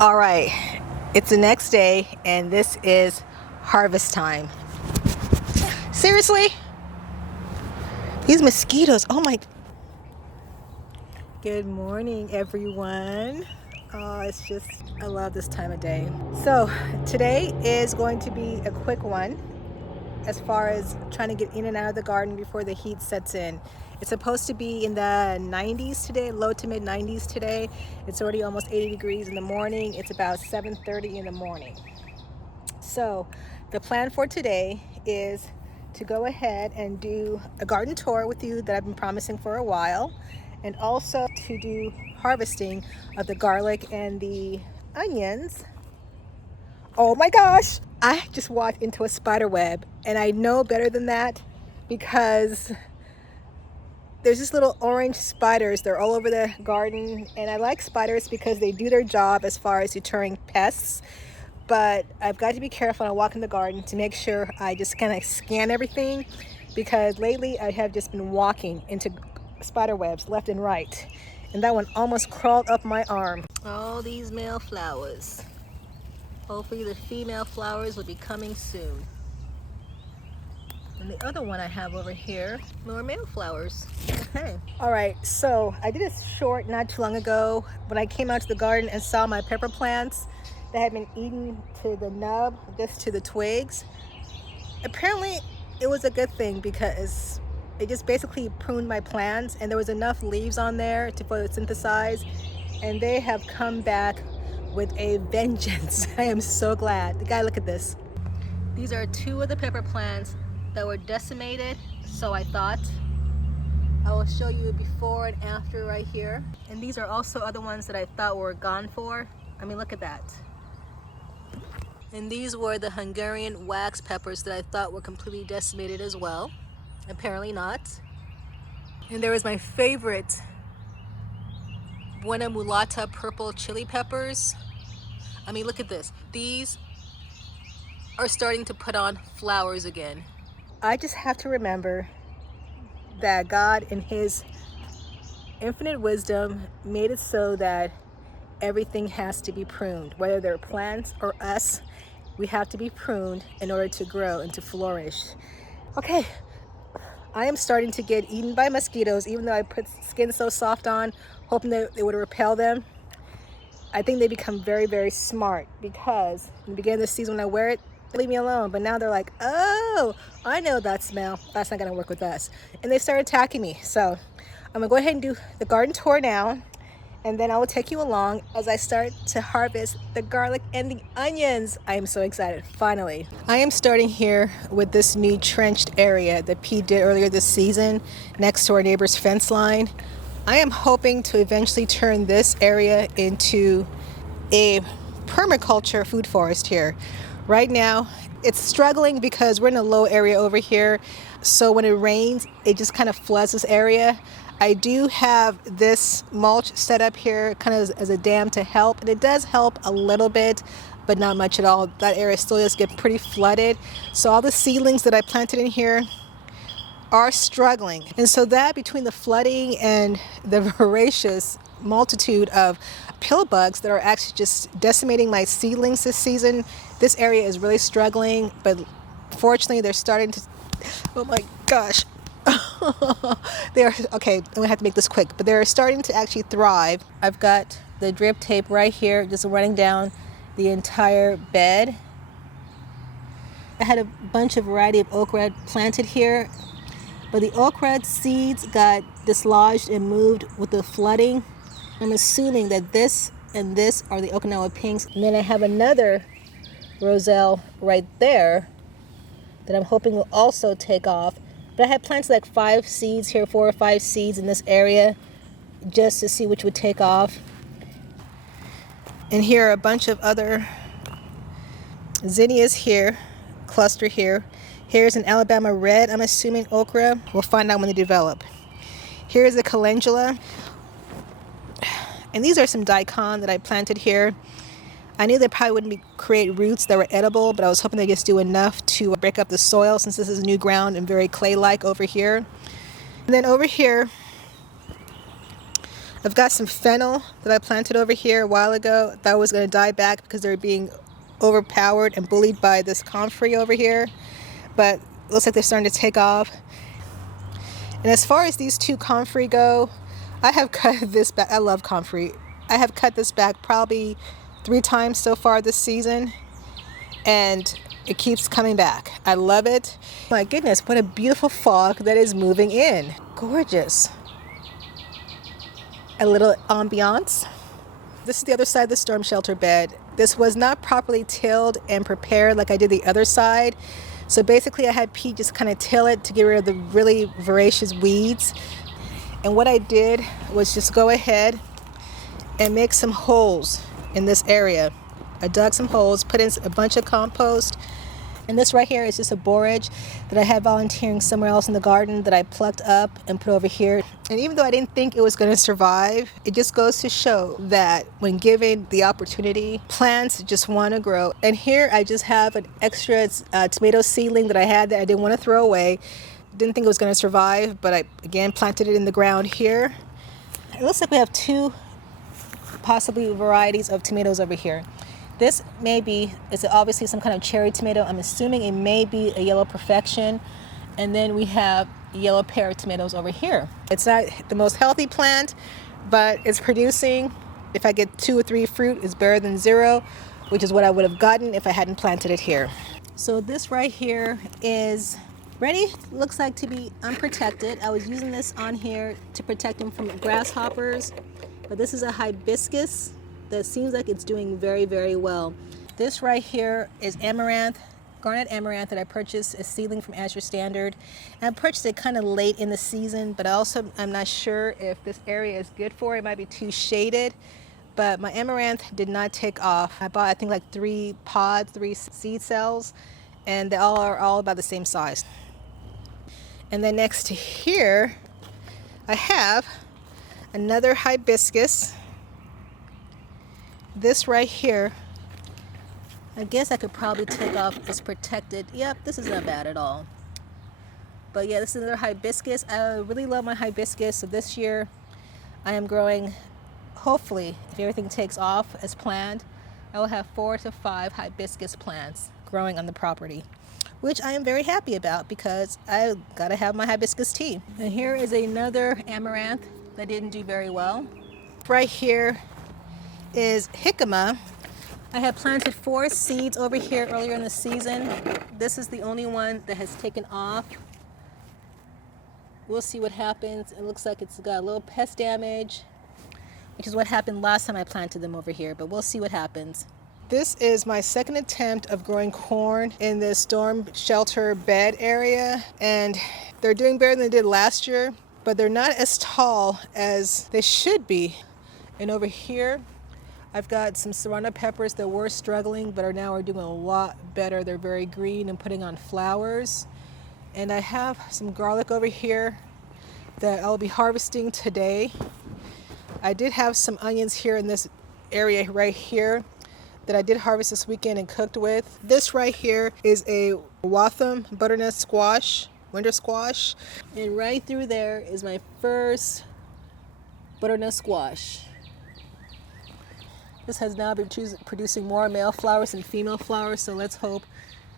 All right, it's the next day and this is harvest time. Seriously? These mosquitoes, oh my. Good morning, everyone. I love this time of day. So today is going to be a quick one as far as trying to get in and out of the garden before the heat sets in. It's supposed to be in the 90s today, low to mid 90s today. It's already almost 80 degrees in the morning. It's about 7:30 in the morning. So the plan for today is to go ahead and do a garden tour with you that I've been promising for a while, and also to do harvesting of the garlic and the onions. Oh my gosh, I just walked into a spider web, and I know better than that because there's just little orange spiders. They're all over the garden, and I like spiders because they do their job as far as deterring pests. But I've got to be careful when I walk in the garden to make sure I just kind of scan everything, because lately I have just been walking into spider webs left and right, and that one almost crawled up my arm. All these male flowers. Hopefully the female flowers will be coming soon. And the other one I have over here, more male flowers. Okay. All right, so I did a short not too long ago when I came out to the garden and saw my pepper plants that had been eaten to the nub, just to the twigs. Apparently it was a good thing because it just basically pruned my plants, and there was enough leaves on there to photosynthesize, and they have come back with a vengeance. I am so glad. Guys, look at this. These are two of the pepper plants that were decimated, so I thought I will show you before and after right here. And these are also other ones that I thought were gone for. I mean, look at that. And these were the Hungarian wax peppers that I thought were completely decimated as well. Apparently not. And there was my favorite Buena Mulata purple chili peppers. I mean, look at this. These are starting to put on flowers again. I just have to remember that God in his infinite wisdom made it so that everything has to be pruned. Whether they're plants or us, we have to be pruned in order to grow and to flourish. Okay, I am starting to get eaten by mosquitoes, even though I put Skin So Soft on, hoping that it would repel them. I think they become very, very smart, because in the beginning of the season when I wear it, they leave me alone. But now they're like, oh, I know that smell. That's not gonna work with us. And they start attacking me. So I'm gonna go ahead and do the garden tour now, and then I will take you along as I start to harvest the garlic and the onions. I am so excited, finally. I am starting here with this new trenched area that Pete did earlier this season next to our neighbor's fence line. I am hoping to eventually turn this area into a permaculture food forest here. Right now, it's struggling because we're in a low area over here. So when it rains, it just kind of floods this area. I do have this mulch set up here kind of as a dam to help, and it does help a little bit, but not much at all. That area still does get pretty flooded. So all the seedlings that I planted in here are struggling. And so that, between the flooding and the voracious multitude of pill bugs that are actually just decimating my seedlings this season, this area is really struggling. But fortunately, they're starting to, oh my gosh. They're, okay, I'm gonna have to make this quick, but they're starting to actually thrive. I've got the drip tape right here, just running down the entire bed. I had a bunch of variety of okra planted here, but the okra seeds got dislodged and moved with the flooding. I'm assuming that this and this are the Okinawa pinks. And then I have another roselle right there that I'm hoping will also take off. But I had planted like 5 seeds here, 4 or 5 seeds in this area, just to see which would take off. And here are a bunch of other zinnias here, cluster here. Here's an Alabama red, I'm assuming okra. We'll find out when they develop. Here's a calendula. And these are some daikon that I planted here. I knew they probably wouldn't create roots that were edible, but I was hoping they'd just do enough to break up the soil, since this is new ground and very clay-like over here. And then over here, I've got some fennel that I planted over here a while ago. Thought it was going to die back because they were being overpowered and bullied by this comfrey over here. But it looks like they're starting to take off. And as far as these two comfrey go, I have cut this back. I love comfrey. I have cut this back probably 3 times so far this season. And it keeps coming back. I love it. My goodness, what a beautiful fog that is moving in. Gorgeous. A little ambiance. This is the other side of the storm shelter bed. This was not properly tilled and prepared like I did the other side. So basically I had Pete just kind of till it to get rid of the really voracious weeds. And what I did was just go ahead and make some holes in this area. I dug some holes, put in a bunch of compost. And this right here is just a borage that I had volunteering somewhere else in the garden that I plucked up and put over here. And even though I didn't think it was going to survive, it just goes to show that when given the opportunity, plants just want to grow. And here I just have an extra tomato seedling that I had that I didn't want to throw away. Didn't think it was going to survive, but I again planted it in the ground here. It looks like we have 2 possibly varieties of tomatoes over here. This may be, it's obviously some kind of cherry tomato. I'm assuming it may be a yellow perfection. And then we have yellow pear tomatoes over here. It's not the most healthy plant, but it's producing. If I get 2 or 3 fruit, it's better than 0, which is what I would have gotten if I hadn't planted it here. So this right here is ready, looks like to be unprotected. I was using this on here to protect them from grasshoppers, but this is a hibiscus that seems like it's doing very, very well. This right here is amaranth, garnet amaranth that I purchased a seedling from Azure Standard. And I purchased it kind of late in the season, but I'm not sure if this area is good for it. It might be too shaded, but my amaranth did not take off. I bought, I think, like 3 pods, 3 seed cells, and they are all about the same size. And then next to here, I have another hibiscus. This right here, I guess I could probably take off this protected. Yep, this is not bad at all. But yeah, this is another hibiscus. I really love my hibiscus. So this year I am growing, hopefully, if everything takes off as planned, I will have 4 to 5 hibiscus plants growing on the property, which I am very happy about because I gotta have my hibiscus tea. And here is another amaranth that didn't do very well. Right here is jicama. I had planted 4 seeds over here earlier in the season. This is the only one that has taken off. We'll see what happens. It looks like it's got a little pest damage, which is what happened last time I planted them over here, but we'll see what happens. This is my second attempt of growing corn in this storm shelter bed area, and they're doing better than they did last year, but they're not as tall as they should be. And over here, I've got some serrano peppers that were struggling, but are doing a lot better. They're very green and putting on flowers. And I have some garlic over here that I'll be harvesting today. I did have some onions here in this area right here that I did harvest this weekend and cooked with. This right here is a Watham butternut squash, winter squash. And right through there is my first butternut squash. This has now been producing more male flowers than female flowers, so let's hope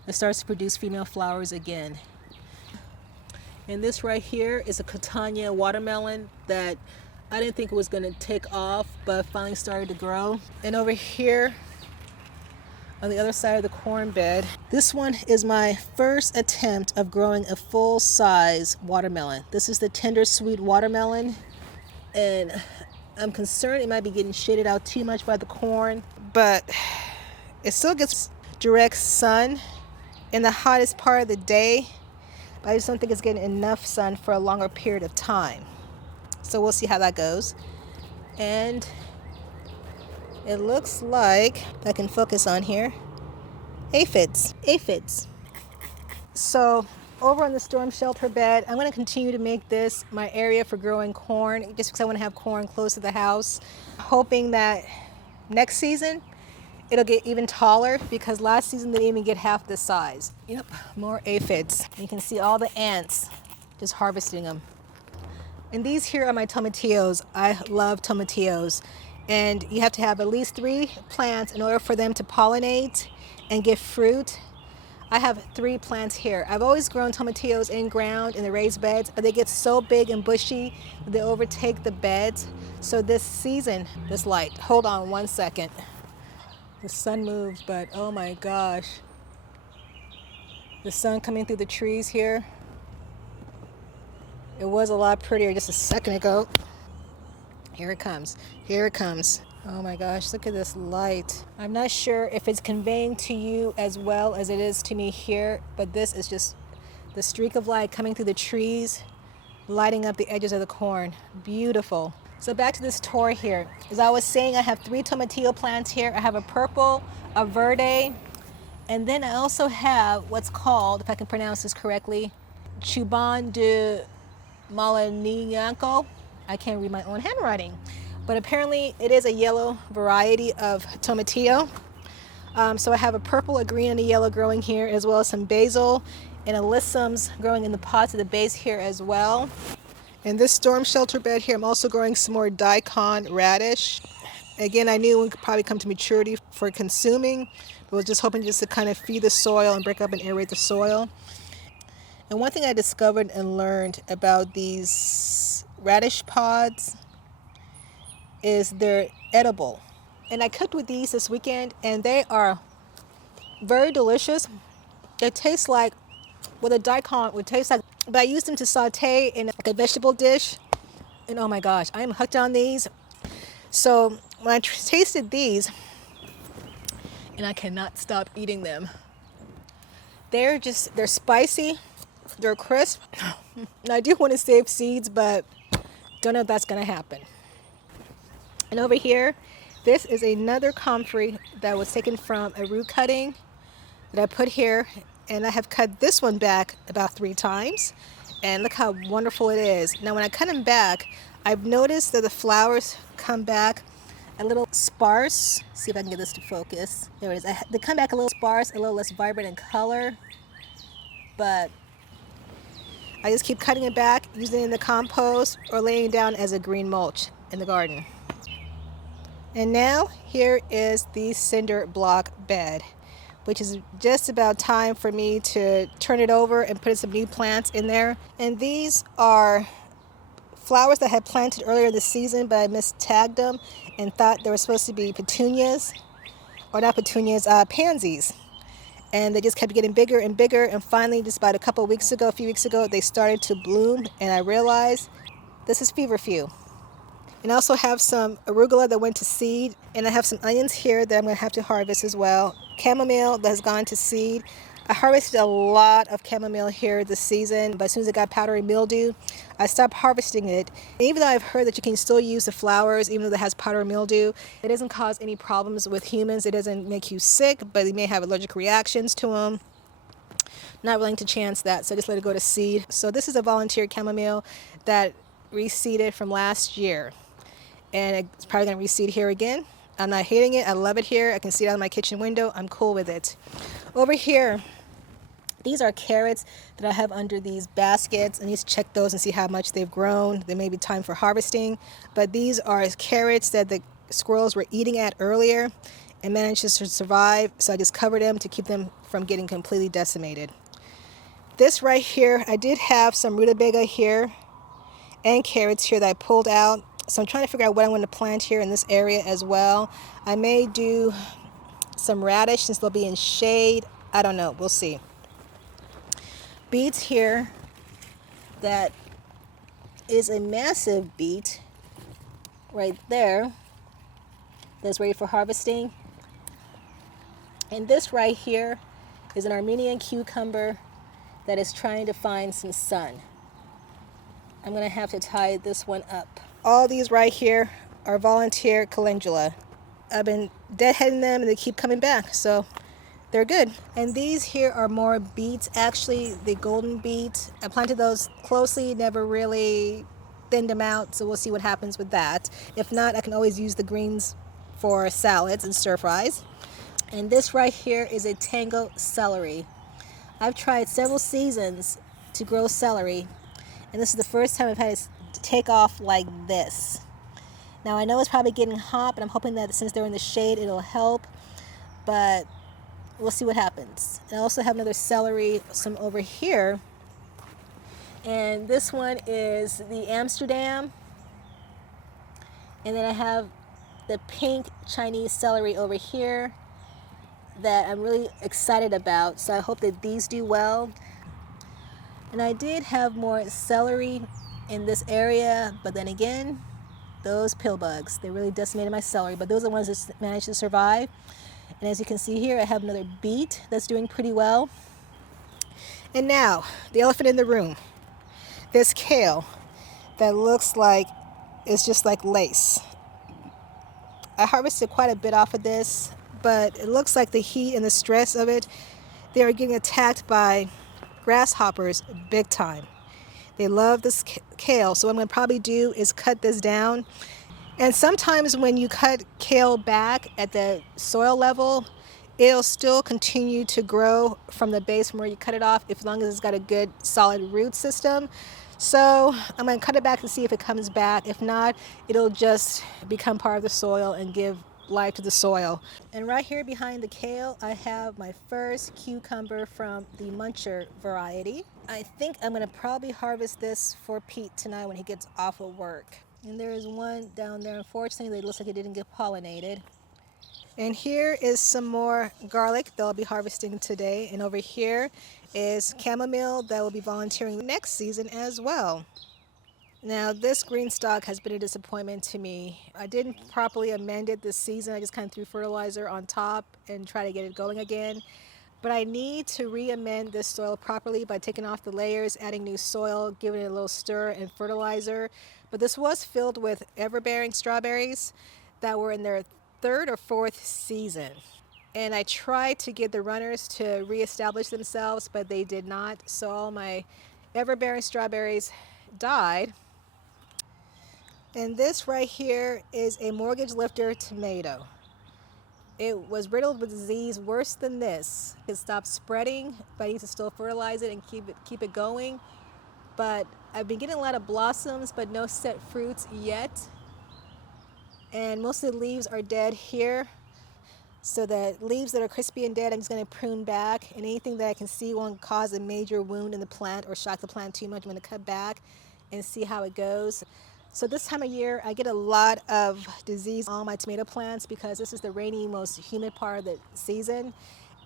it starts to produce female flowers again. And this right here is a Catania watermelon that I didn't think it was going to take off, but finally started to grow. And over here on the other side of the corn bed, this one is my first attempt of growing a full-size watermelon. This is the tender sweet watermelon, and I'm concerned it might be getting shaded out too much by the corn, but it still gets direct sun in the hottest part of the day, but I just don't think it's getting enough sun for a longer period of time. So we'll see how that goes. And it looks like, I can focus on here, aphids. So over on the storm shelter bed, I'm going to continue to make this my area for growing corn, just because I want to have corn close to the house, hoping that next season it'll get even taller, because last season they didn't even get half this size. Yep, more aphids. You can see all the ants just harvesting them. And these here are my tomatillos. I love tomatillos. And you have to have at least 3 plants in order for them to pollinate and give fruit. I have 3 plants here. I've always grown tomatillos in ground in the raised beds, but they get so big and bushy that they overtake the beds. So this season, this light, hold on one second. The sun moves, but oh my gosh. The sun coming through the trees here. It was a lot prettier just a second ago. Here it comes. Here it comes. Oh my gosh, look at this light. I'm not sure if it's conveying to you as well as it is to me here, but this is just the streak of light coming through the trees, lighting up the edges of the corn. Beautiful. So back to this tour here. As I was saying, I have 3 tomatillo plants here. I have a purple, a verde, and then I also have what's called, if I can pronounce this correctly, Chuban de Malinianco. I can't read my own handwriting, but apparently it is a yellow variety of tomatillo. So I have a purple, a green, and a yellow growing here, as well as some basil and alyssums growing in the pots at the base here as well. In this storm shelter bed here, I'm also growing some more daikon radish. Again, I knew it would probably come to maturity for consuming, but was just hoping just to kind of feed the soil and break up and aerate the soil. And one thing I discovered and learned about these radish pods is they're edible. And I cooked with these this weekend, and they are very delicious. It tastes like what a daikon would taste like, but I used them to saute in like a vegetable dish. And oh my gosh, I am hooked on these. So when I tasted these, and I cannot stop eating them, they're spicy. They're crisp. And I do want to save seeds, but don't know if that's going to happen. And over here, this is another comfrey that was taken from a root cutting that I put here. And I have cut this one back about 3 times. And look how wonderful it is. Now, when I cut them back, I've noticed that the flowers come back a little sparse. See if I can get this to focus. There it is. They come back a little sparse, a little less vibrant in color. But I just keep cutting it back, using it in the compost, or laying it down as a green mulch in the garden. And now here is the cinder block bed, which is just about time for me to turn it over and put some new plants in there. And these are flowers that I had planted earlier this season, but I mistagged them and thought they were supposed to be petunias, or not petunias, pansies. And they just kept getting bigger and bigger, and finally, just about a few weeks ago, they started to bloom, and I realized this is feverfew. And I also have some arugula that went to seed, and I have some onions here that I'm going to have to harvest as well. Chamomile that has gone to seed. I harvested a lot of chamomile here this season, but as soon as it got powdery mildew, I stopped harvesting it. And even though I've heard that you can still use the flowers, even though it has powdery mildew, it doesn't cause any problems with humans. It doesn't make you sick, but you may have allergic reactions to them. Not willing to chance that, so I just let it go to seed. So this is a volunteer chamomile that reseeded from last year. And it's probably going to reseed here again. I'm not hating it. I love it here. I can see it out of my kitchen window. I'm cool with it. Over here, these are carrots that I have under these baskets. I need to check those and see how much they've grown. They may be time for harvesting. But these are carrots that the squirrels were eating at earlier and managed to survive. So I just covered them to keep them from getting completely decimated. This right here, I did have some rutabaga here and carrots here that I pulled out. So I'm trying to figure out what I'm going to plant here in this area as well. I may do some radish since they'll be in shade. I don't know. We'll see. Beets here. That is a massive beet right there that's ready for harvesting. And this right here is an Armenian cucumber that is trying to find some sun. I'm going to have to tie this one up. All these right here are volunteer calendula. I've been deadheading them and they keep coming back, so they're good. And these here are more beets, actually the golden beets. I planted those closely, never really thinned them out, so we'll see what happens with that. If not, I can always use the greens for salads and stir fries. And this right here is a tango celery. I've tried several seasons to grow celery, and this is the first time I've had to take off like this. Now I know it's probably getting hot, but I'm hoping that since they're in the shade, it'll help. But we'll see what happens. And I also have another celery, some over here. And this one is the Amsterdam. And then I have the pink Chinese celery over here that I'm really excited about. So I hope that these do well. And I did have more celery in this area, but then again, those pill bugs, they really decimated my celery, but those are the ones that managed to survive. And as you can see here, I have another beet that's doing pretty well. And now, the elephant in the room, this kale that looks like it's just like lace. I harvested quite a bit off of this, but it looks like the heat and the stress of it, they are getting attacked by grasshoppers big time. They love this kale, so what I'm going to probably do is cut this down. And sometimes when you cut kale back at the soil level, it'll still continue to grow from the base from where you cut it off, as long as it's got a good solid root system. So I'm going to cut it back to see if it comes back. If not, it'll just become part of the soil and give life to the soil. And right here behind the kale, I have my first cucumber from the Muncher variety. I think I'm going to probably harvest this for Pete tonight when he gets off of work. And there is one down there. Unfortunately, it looks like it didn't get pollinated. And here is some more garlic that I'll be harvesting today. And over here is chamomile that will be volunteering next season as well. Now, this green stalk has been a disappointment to me. I didn't properly amend it this season. I just kind of threw fertilizer on top and try to get it going again. But I need to re-amend this soil properly by taking off the layers, adding new soil, giving it a little stir and fertilizer. But this was filled with ever-bearing strawberries that were in their third or fourth season. And I tried to get the runners to reestablish themselves, but they did not. So all my ever-bearing strawberries died. And this right here is a mortgage lifter tomato. It was riddled with disease worse than this. It stopped spreading, but I need to still fertilize it and keep it going. But I've been getting a lot of blossoms, but no set fruits yet. And most of the leaves are dead here. So the leaves that are crispy and dead, I'm just going to prune back. And anything that I can see won't cause a major wound in the plant or shock the plant too much, I'm going to cut back and see how it goes. So this time of year, I get a lot of disease on my tomato plants because this is the rainy, most humid part of the season.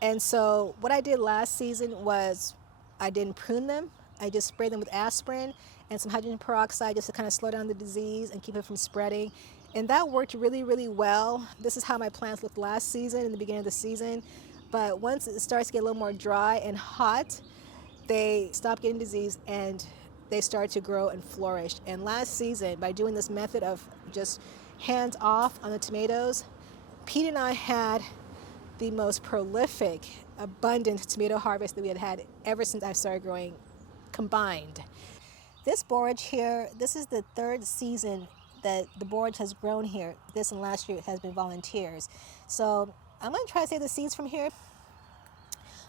And so what I did last season was I didn't prune them. I just sprayed them with aspirin and some hydrogen peroxide just to kind of slow down the disease and keep it from spreading. And that worked really, really well. This is how my plants looked last season, in the beginning of the season. But once it starts to get a little more dry and hot, they stop getting disease and they start to grow and flourish. And last season, by doing this method of just hands off on the tomatoes, Pete and I had the most prolific, abundant tomato harvest that we had had ever since I started growing combined. This borage here, this is the third season that the borage has grown here. This and last year has been volunteers. So I'm going to try to save the seeds from here.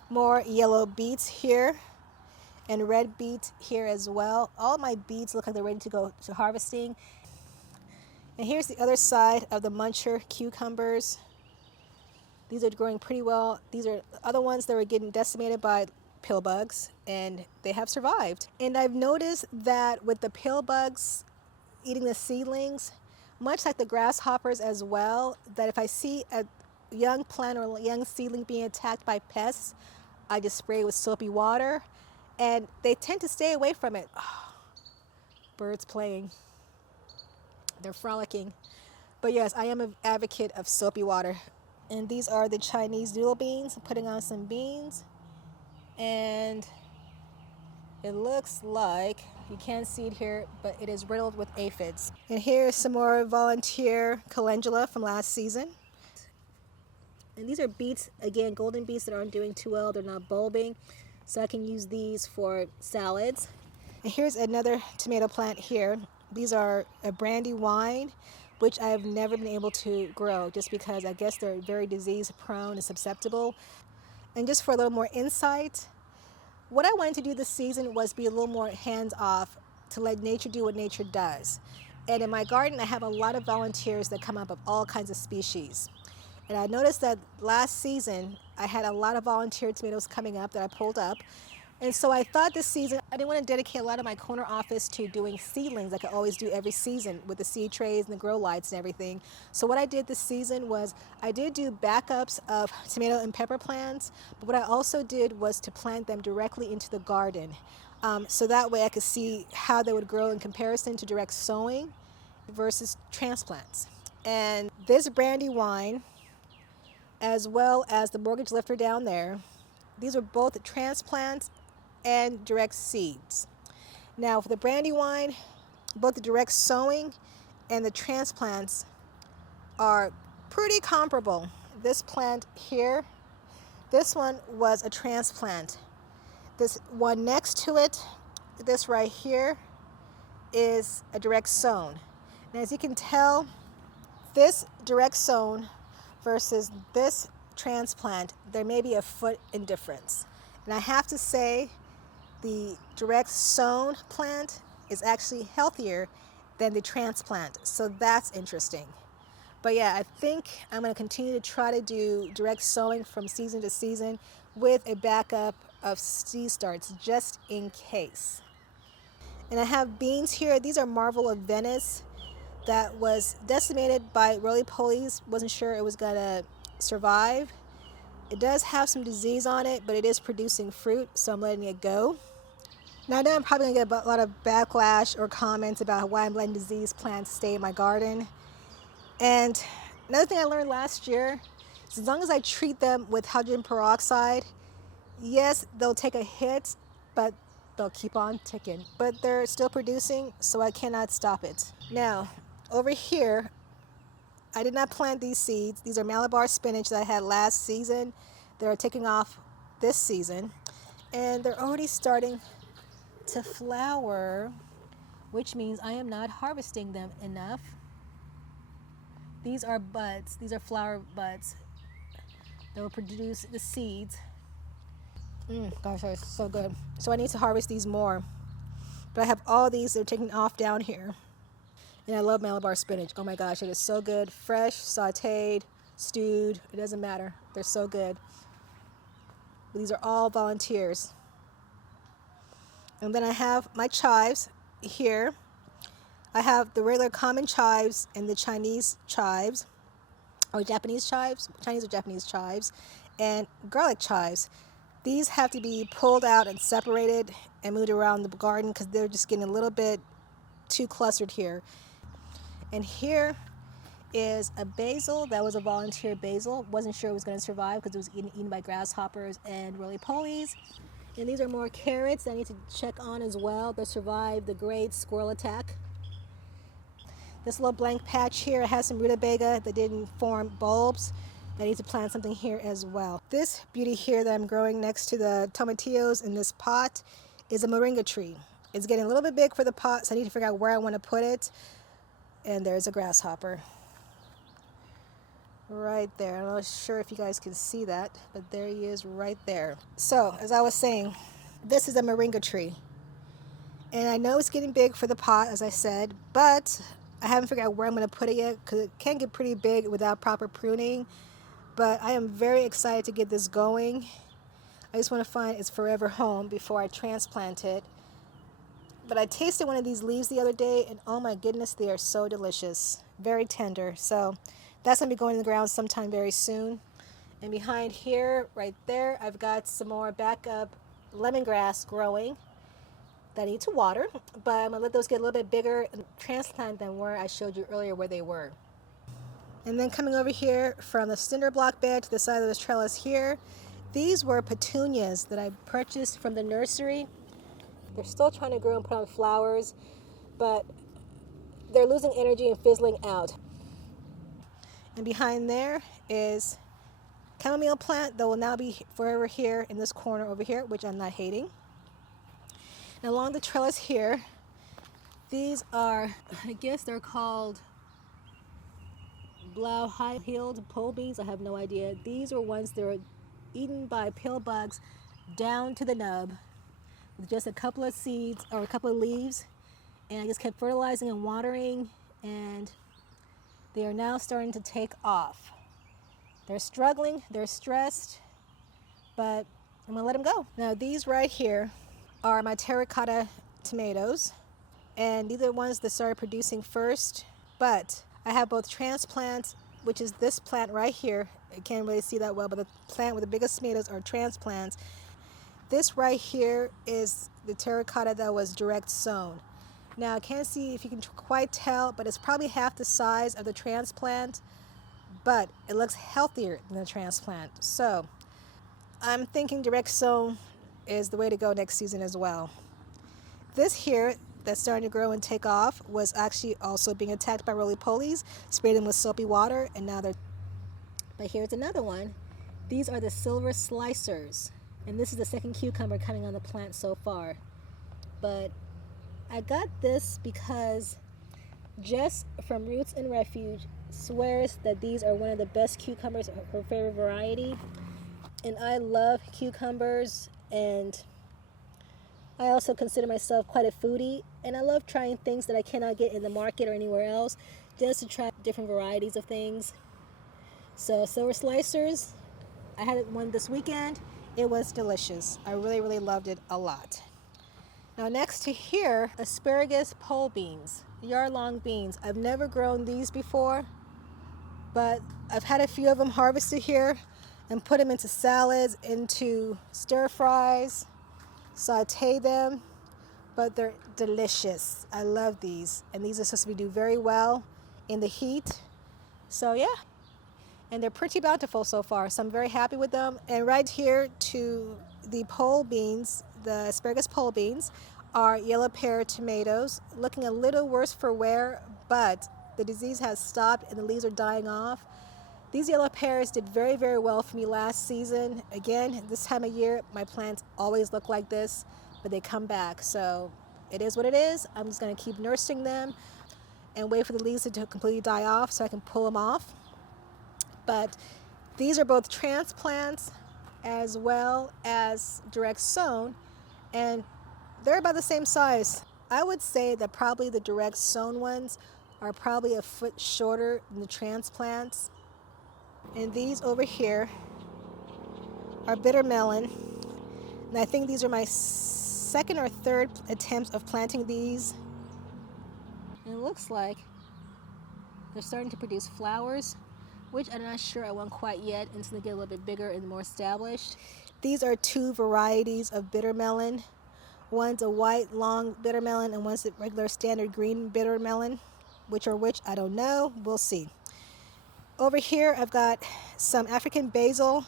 More yellow beets here. And red beets here as well. All my beets look like they're ready to go to harvesting. And here's the other side of the Muncher cucumbers. These are growing pretty well. These are other ones that were getting decimated by pill bugs, and they have survived. And I've noticed that with the pill bugs eating the seedlings, much like the grasshoppers as well, that if I see a young plant or a young seedling being attacked by pests, I just spray it with soapy water. And they tend to stay away from it. Oh, birds playing. They're frolicking. But yes, I am an advocate of soapy water. And these are the Chinese noodle beans. I'm putting on some beans. And it looks like, you can't see it here, but it is riddled with aphids. And here's some more volunteer calendula from last season. And these are beets, again, golden beets that aren't doing too well. They're not bulbing. So I can use these for salads. And here's another tomato plant here. These are a brandy wine, which I have never been able to grow just because I guess they're very disease prone and susceptible. And just for a little more insight, what I wanted to do this season was be a little more hands off. to let nature do what nature does. And in my garden, I have a lot of volunteers that come up of all kinds of species. And I noticed that last season, I had a lot of volunteer tomatoes coming up that I pulled up. And so I thought this season, I didn't want to dedicate a lot of my corner office to doing seedlings like I always do every season with the seed trays and the grow lights and everything. So what I did this season was I did do backups of tomato and pepper plants, but what I also did was to plant them directly into the garden. So that way I could see how they would grow in comparison to direct sowing versus transplants. And this Brandywine, as well as the mortgage lifter down there, these are both transplants and direct seeds. Now for the Brandywine, both the direct sowing and the transplants are pretty comparable. This plant here, this one was a transplant. This one next to it, this right here, is a direct sown. And as you can tell, this direct sown versus this transplant, there may be a foot in difference. And I have to say, the direct sown plant is actually healthier than the transplant. So that's interesting. But yeah, I think I'm going to continue to try to do direct sowing from season to season with a backup of seed starts just in case. And I have beans here. These are Marvel of Venice that was decimated by roly-polies. Wasn't sure it was going to survive. It does have some disease on it, but it is producing fruit, so I'm letting it go. Now I know I'm probably going to get a lot of backlash or comments about why I'm letting diseased plants stay in my garden. And another thing I learned last year is as long as I treat them with hydrogen peroxide, yes, they'll take a hit, but they'll keep on ticking. But they're still producing, so I cannot stop it. Now, over here, I did not plant these seeds. These are Malabar spinach that I had last season. They're taking off this season, and they're already starting to flower, which means I am not harvesting them enough. These are buds. These are flower buds that will produce the seeds. Gosh, that's so good. So I need to harvest these more. But I have all these that are taking off down here. And I love Malabar spinach. Oh my gosh, it is so good. Fresh, sauteed, stewed. It doesn't matter. They're so good. These are all volunteers. And then I have my chives here. I have the regular common chives and the Chinese chives, or Japanese chives, Chinese or Japanese chives, and garlic chives. These have to be pulled out and separated and moved around the garden because they're just getting a little bit too clustered here. And here is a basil that was a volunteer basil. Wasn't sure it was going to survive because it was eaten by grasshoppers and roly-polies. And these are more carrots that I need to check on as well. They survived the great squirrel attack. This little blank patch here has some rutabaga that didn't form bulbs. I need to plant something here as well. This beauty here that I'm growing next to the tomatillos in this pot is a moringa tree. It's getting a little bit big for the pot, so I need to figure out where I want to put it. And there's a grasshopper right there. I'm not sure if you guys can see that, but there he is right there. So, as I was saying, this is a moringa tree. And I know it's getting big for the pot, as I said, but I haven't figured out where I'm going to put it yet because it can get pretty big without proper pruning. But I am very excited to get this going. I just want to find its forever home before I transplant it. But I tasted one of these leaves the other day, and oh my goodness, they are so delicious. Very tender. So that's going to be going in the ground sometime very soon. And behind here, right there, I've got some more backup lemongrass growing that I need to water. But I'm going to let those get a little bit bigger and transplant them where I showed you earlier where they were. And then coming over here from the cinder block bed to the side of this trellis here, these were petunias that I purchased from the nursery. They're still trying to grow and put on flowers, but they're losing energy and fizzling out. And behind there is chamomile plant that will now be forever here in this corner over here, which I'm not hating. And along the trellis here, these are, I guess they're called Blau high-heeled pole beans. I have no idea. These are ones that are eaten by pill bugs down to the nub with just a couple of seeds or a couple of leaves. And I just kept fertilizing and watering, and they are now starting to take off. They're struggling, they're stressed, but I'm gonna let them go. Now these right here are my terracotta tomatoes, and these are the ones that started producing first, but I have both transplants, which is this plant right here. I can't really see that well, but the plant with the biggest tomatoes are transplants. This right here is the terracotta that was direct sown. Now I can't see if you can quite tell, but it's probably half the size of the transplant, but it looks healthier than the transplant. So I'm thinking direct sown is the way to go next season as well. This here that's starting to grow and take off was actually also being attacked by roly-polies. Sprayed them with soapy water, and now they're... But here's another one. These are the silver slicers, and this is the second cucumber coming on the plant so far. But I got this because Jess from Roots and Refuge swears that these are one of the best cucumbers, her favorite variety. And I love cucumbers, and I also consider myself quite a foodie, and I love trying things that I cannot get in the market or anywhere else, just to try different varieties of things. So silver slicers, I had one this weekend. It was delicious. I really, really loved it a lot. Now next to here, asparagus pole beans, yard-long beans. I've never grown these before, but I've had a few of them harvested here and put them into salads, into stir fries, saute them, but they're delicious. I love these, and these are supposed to do very well in the heat. So yeah, and they're pretty bountiful so far, so I'm very happy with them. And right here to the pole beans, the asparagus pole beans, are yellow pear tomatoes, looking a little worse for wear, but the disease has stopped and the leaves are dying off. These yellow pears did very, very well for me last season. Again, this time of year, my plants always look like this, but they come back. So it is what it is. I'm just gonna keep nursing them and wait for the leaves to completely die off so I can pull them off. But these are both transplants as well as direct sown, and they're about the same size. I would say that probably the direct sown ones are probably a foot shorter than the transplants. And these over here are bitter melon, and I think these are my second or third attempts of planting these. And it looks like they're starting to produce flowers, which I'm not sure I want quite yet until they get a little bit bigger and more established. These are two varieties of bitter melon. One's a white long bitter melon and one's a regular standard green bitter melon. Which are which, I don't know. We'll see. Over here I've got some African basil.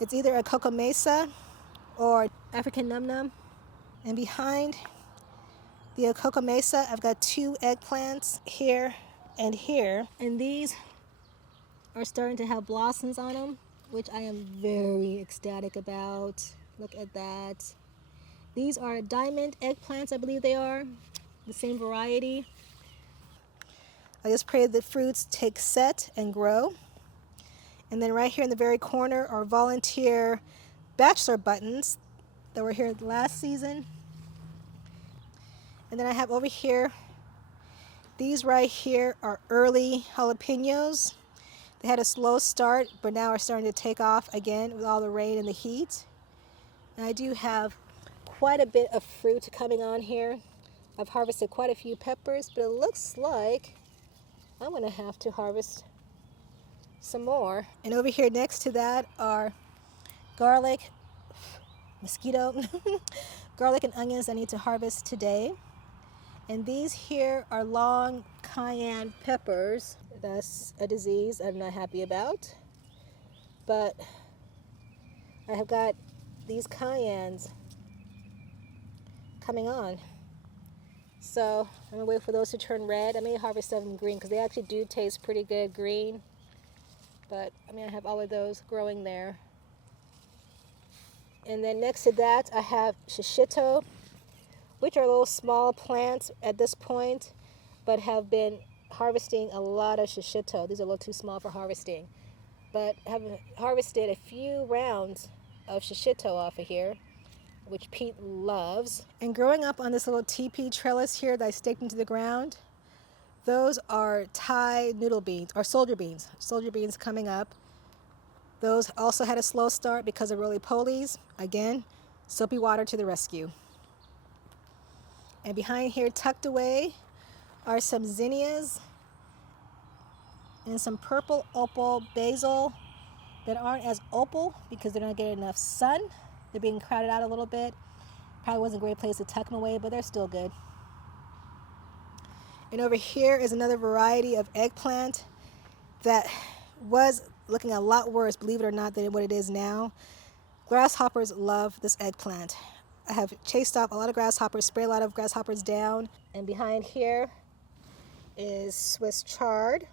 It's either a coco mesa or African num num. And behind the coco mesa I've got two eggplants here and here. And these are starting to have blossoms on them, which I am very ecstatic about. Look at that. These are diamond eggplants, I believe they are, the same variety. I just pray the fruits take set and grow. And then right here in the very corner are volunteer bachelor buttons that were here last season. And then I have over here, these right here are early jalapenos. They had a slow start, but now are starting to take off again with all the rain and the heat. And I do have quite a bit of fruit coming on here. I've harvested quite a few peppers, but it looks like I'm going to have to harvest some more. And over here next to that are garlic, mosquito, garlic and onions I need to harvest today. And these here are long cayenne peppers. That's a disease I'm not happy about. But I have got these cayennes coming on. So I'm gonna wait for those to turn red. I may harvest some of them green because they actually do taste pretty good green. But I mean, I have all of those growing there. And then next to that, I have shishito, which are little small plants at this point, but have been harvesting a lot of shishito. These are a little too small for harvesting, but have harvested a few rounds of shishito off of here. which Pete loves. And growing up on this little teepee trellis here that I staked into the ground, those are Thai noodle beans, or soldier beans. Soldier beans coming up. Those also had a slow start because of roly-polies. Again, soapy water to the rescue. And behind here, tucked away, are some zinnias and some purple opal basil that aren't as opal because they're not getting enough sun. They're being crowded out a little bit. Probably wasn't a great place to tuck them away, but they're still good. And over here is another variety of eggplant that was looking a lot worse, believe it or not, than what it is now. Grasshoppers love this eggplant. I have chased off a lot of grasshoppers, sprayed a lot of grasshoppers down. And behind here is Swiss chard,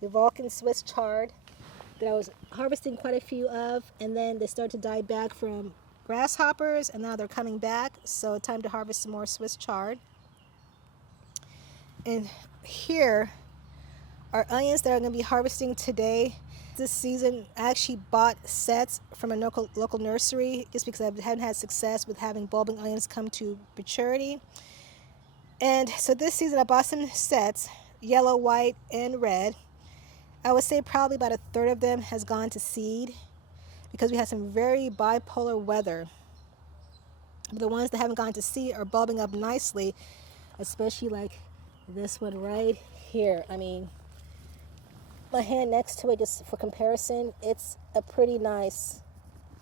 the Vulcan Swiss chard that I was harvesting quite a few of, and then they started to die back from grasshoppers, and now they're coming back, so time to harvest some more Swiss chard. And here are onions that I'm going to be harvesting today. This season, I actually bought sets from a local nursery just because I haven't had success with having bulbing onions come to maturity. And so this season I bought some sets, yellow, white, and red. I would say probably about a third of them has gone to seed because we had some very bipolar weather. The ones that haven't gone to seed are bulbing up nicely, especially like this one right here. I mean, my hand next to it, just for comparison, it's a pretty nice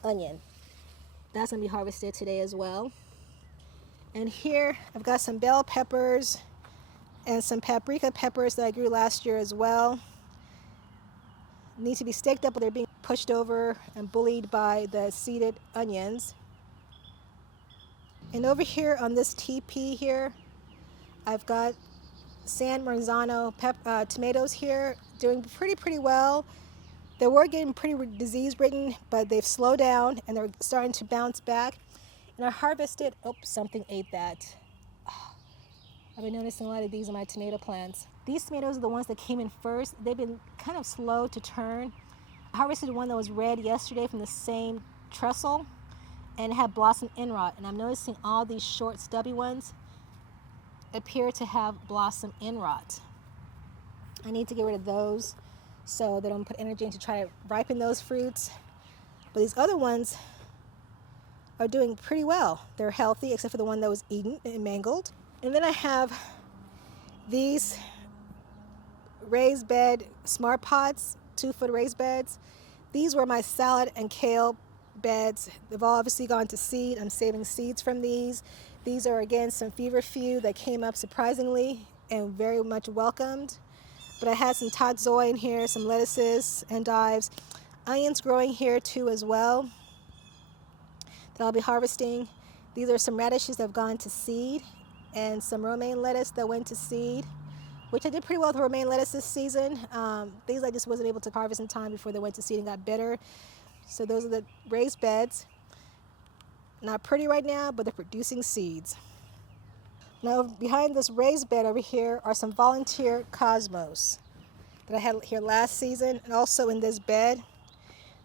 onion. That's going to be harvested today as well. And here I've got some bell peppers and some paprika peppers that I grew last year as well. Need to be staked up, but they're being pushed over and bullied by the seeded onions. And over here on this teepee here, I've got San Marzano tomatoes here, doing pretty well. They were getting pretty disease-ridden, but they've slowed down and they're starting to bounce back. And I harvested, something ate that. I've been noticing a lot of these on my tomato plants. These tomatoes are the ones that came in first. They've been kind of slow to turn. I harvested one that was red yesterday from the same trestle and it had blossom end rot. And I'm noticing all these short stubby ones appear to have blossom end rot. I need to get rid of those so they don't put energy into try to ripen those fruits. But these other ones are doing pretty well. They're healthy except for the one that was eaten and mangled. And then I have these raised bed smart pots, 2-foot raised beds. These were my salad and kale beds. They've all obviously gone to seed. I'm saving seeds from these. These are again some feverfew that came up surprisingly and very much welcomed. But I had some tatsoi in here, some lettuces, endives, onions growing here too as well that I'll be harvesting. These are some radishes that have gone to seed and some romaine lettuce that went to seed, which I did pretty well with romaine lettuce this season. These I just wasn't able to harvest in time before they went to seed and got bitter. So those are the raised beds. Not pretty right now, but they're producing seeds. Now behind this raised bed over here are some volunteer cosmos that I had here last season and also in this bed.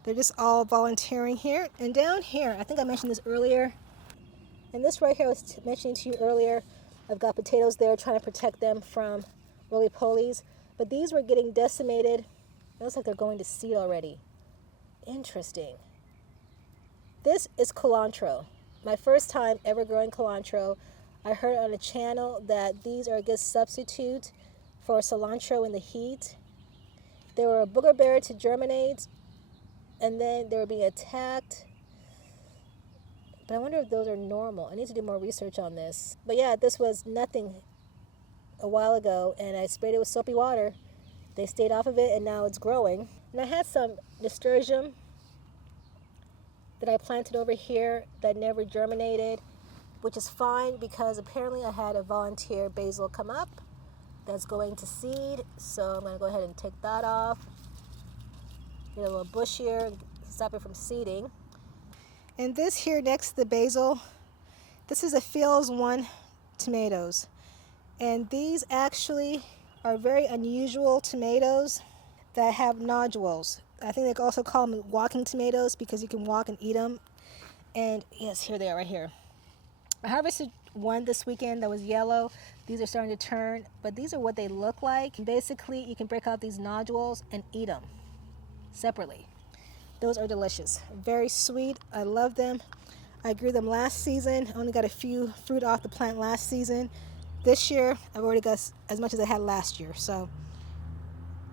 They're just all volunteering here. And down here, I think I mentioned this earlier, and this right here I was mentioning to you earlier, I've got potatoes there trying to protect them from roly-polies, but these were getting decimated. It looks like they're going to seed already. Interesting. This is cilantro. My first time ever growing cilantro. I heard on a channel that these are a good substitute for cilantro in the heat. They were a booger bear to germinate, and then they were being attacked. But I wonder if those are normal. I need to do more research on this. But yeah, this was nothing a while ago, and I sprayed it with soapy water. They stayed off of it, and now it's growing. And I had some nasturtium that I planted over here that never germinated, which is fine because apparently I had a volunteer basil come up that's going to seed. So I'm going to go ahead and take that off. Get a little bushier, stop it from seeding. And this here next to the basil, this is a Fields 1 tomatoes. And these actually are very unusual tomatoes that have nodules. I think they also call them walking tomatoes because you can walk and eat them. And yes, here they are right here. I harvested one this weekend that was yellow. These are starting to turn, but these are what they look like. Basically, you can break out these nodules and eat them separately. Those are delicious. Very sweet. I love them. I grew them last season. I only got a few fruit off the plant last season. This year, I've already got as much as I had last year. So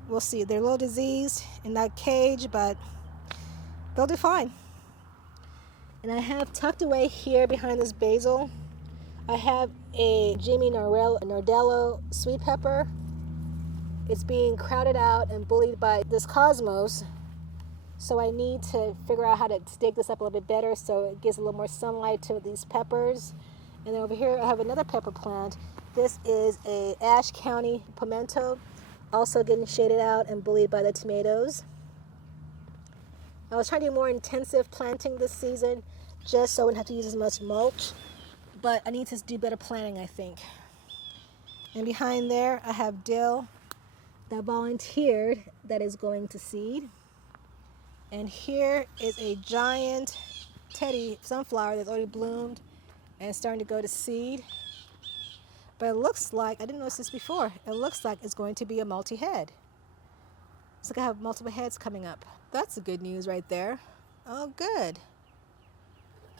we'll see. They're a little diseased in that cage, but they'll do fine. And I have tucked away here behind this basil, I have a Jimmy Nardello sweet pepper. It's being crowded out and bullied by this cosmos. So I need to figure out how to stake this up a little bit better so it gives a little more sunlight to these peppers. And then over here I have another pepper plant. This is a Ashe County pimento, also getting shaded out and bullied by the tomatoes. I was trying to do more intensive planting this season just so I wouldn't have to use as much mulch. But I need to do better planting, I think. And behind there, I have dill that volunteered that is going to seed. And here is a giant teddy sunflower that's already bloomed and starting to go to seed. But it looks like, I didn't notice this before, it looks like it's going to be a multi-head. It's like I have multiple heads coming up. That's the good news right there. Oh, good.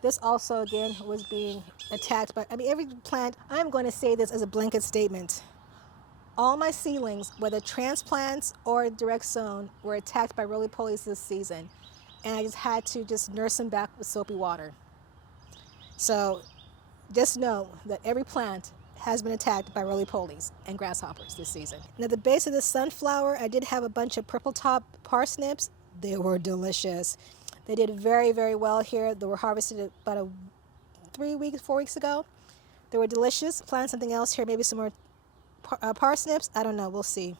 This also, again, was being attacked by, every plant, I'm going to say this as a blanket statement. All my seedlings, whether transplants or direct sown, were attacked by roly-polies this season. And I just had to just nurse them back with soapy water. So just know that every plant has been attacked by roly-polies and grasshoppers this season. And at the base of the sunflower, I did have a bunch of purple top parsnips. They were delicious. They did very, very well here. They were harvested about 4 weeks ago. They were delicious. Plant something else here, maybe some more parsnips. I don't know. We'll see.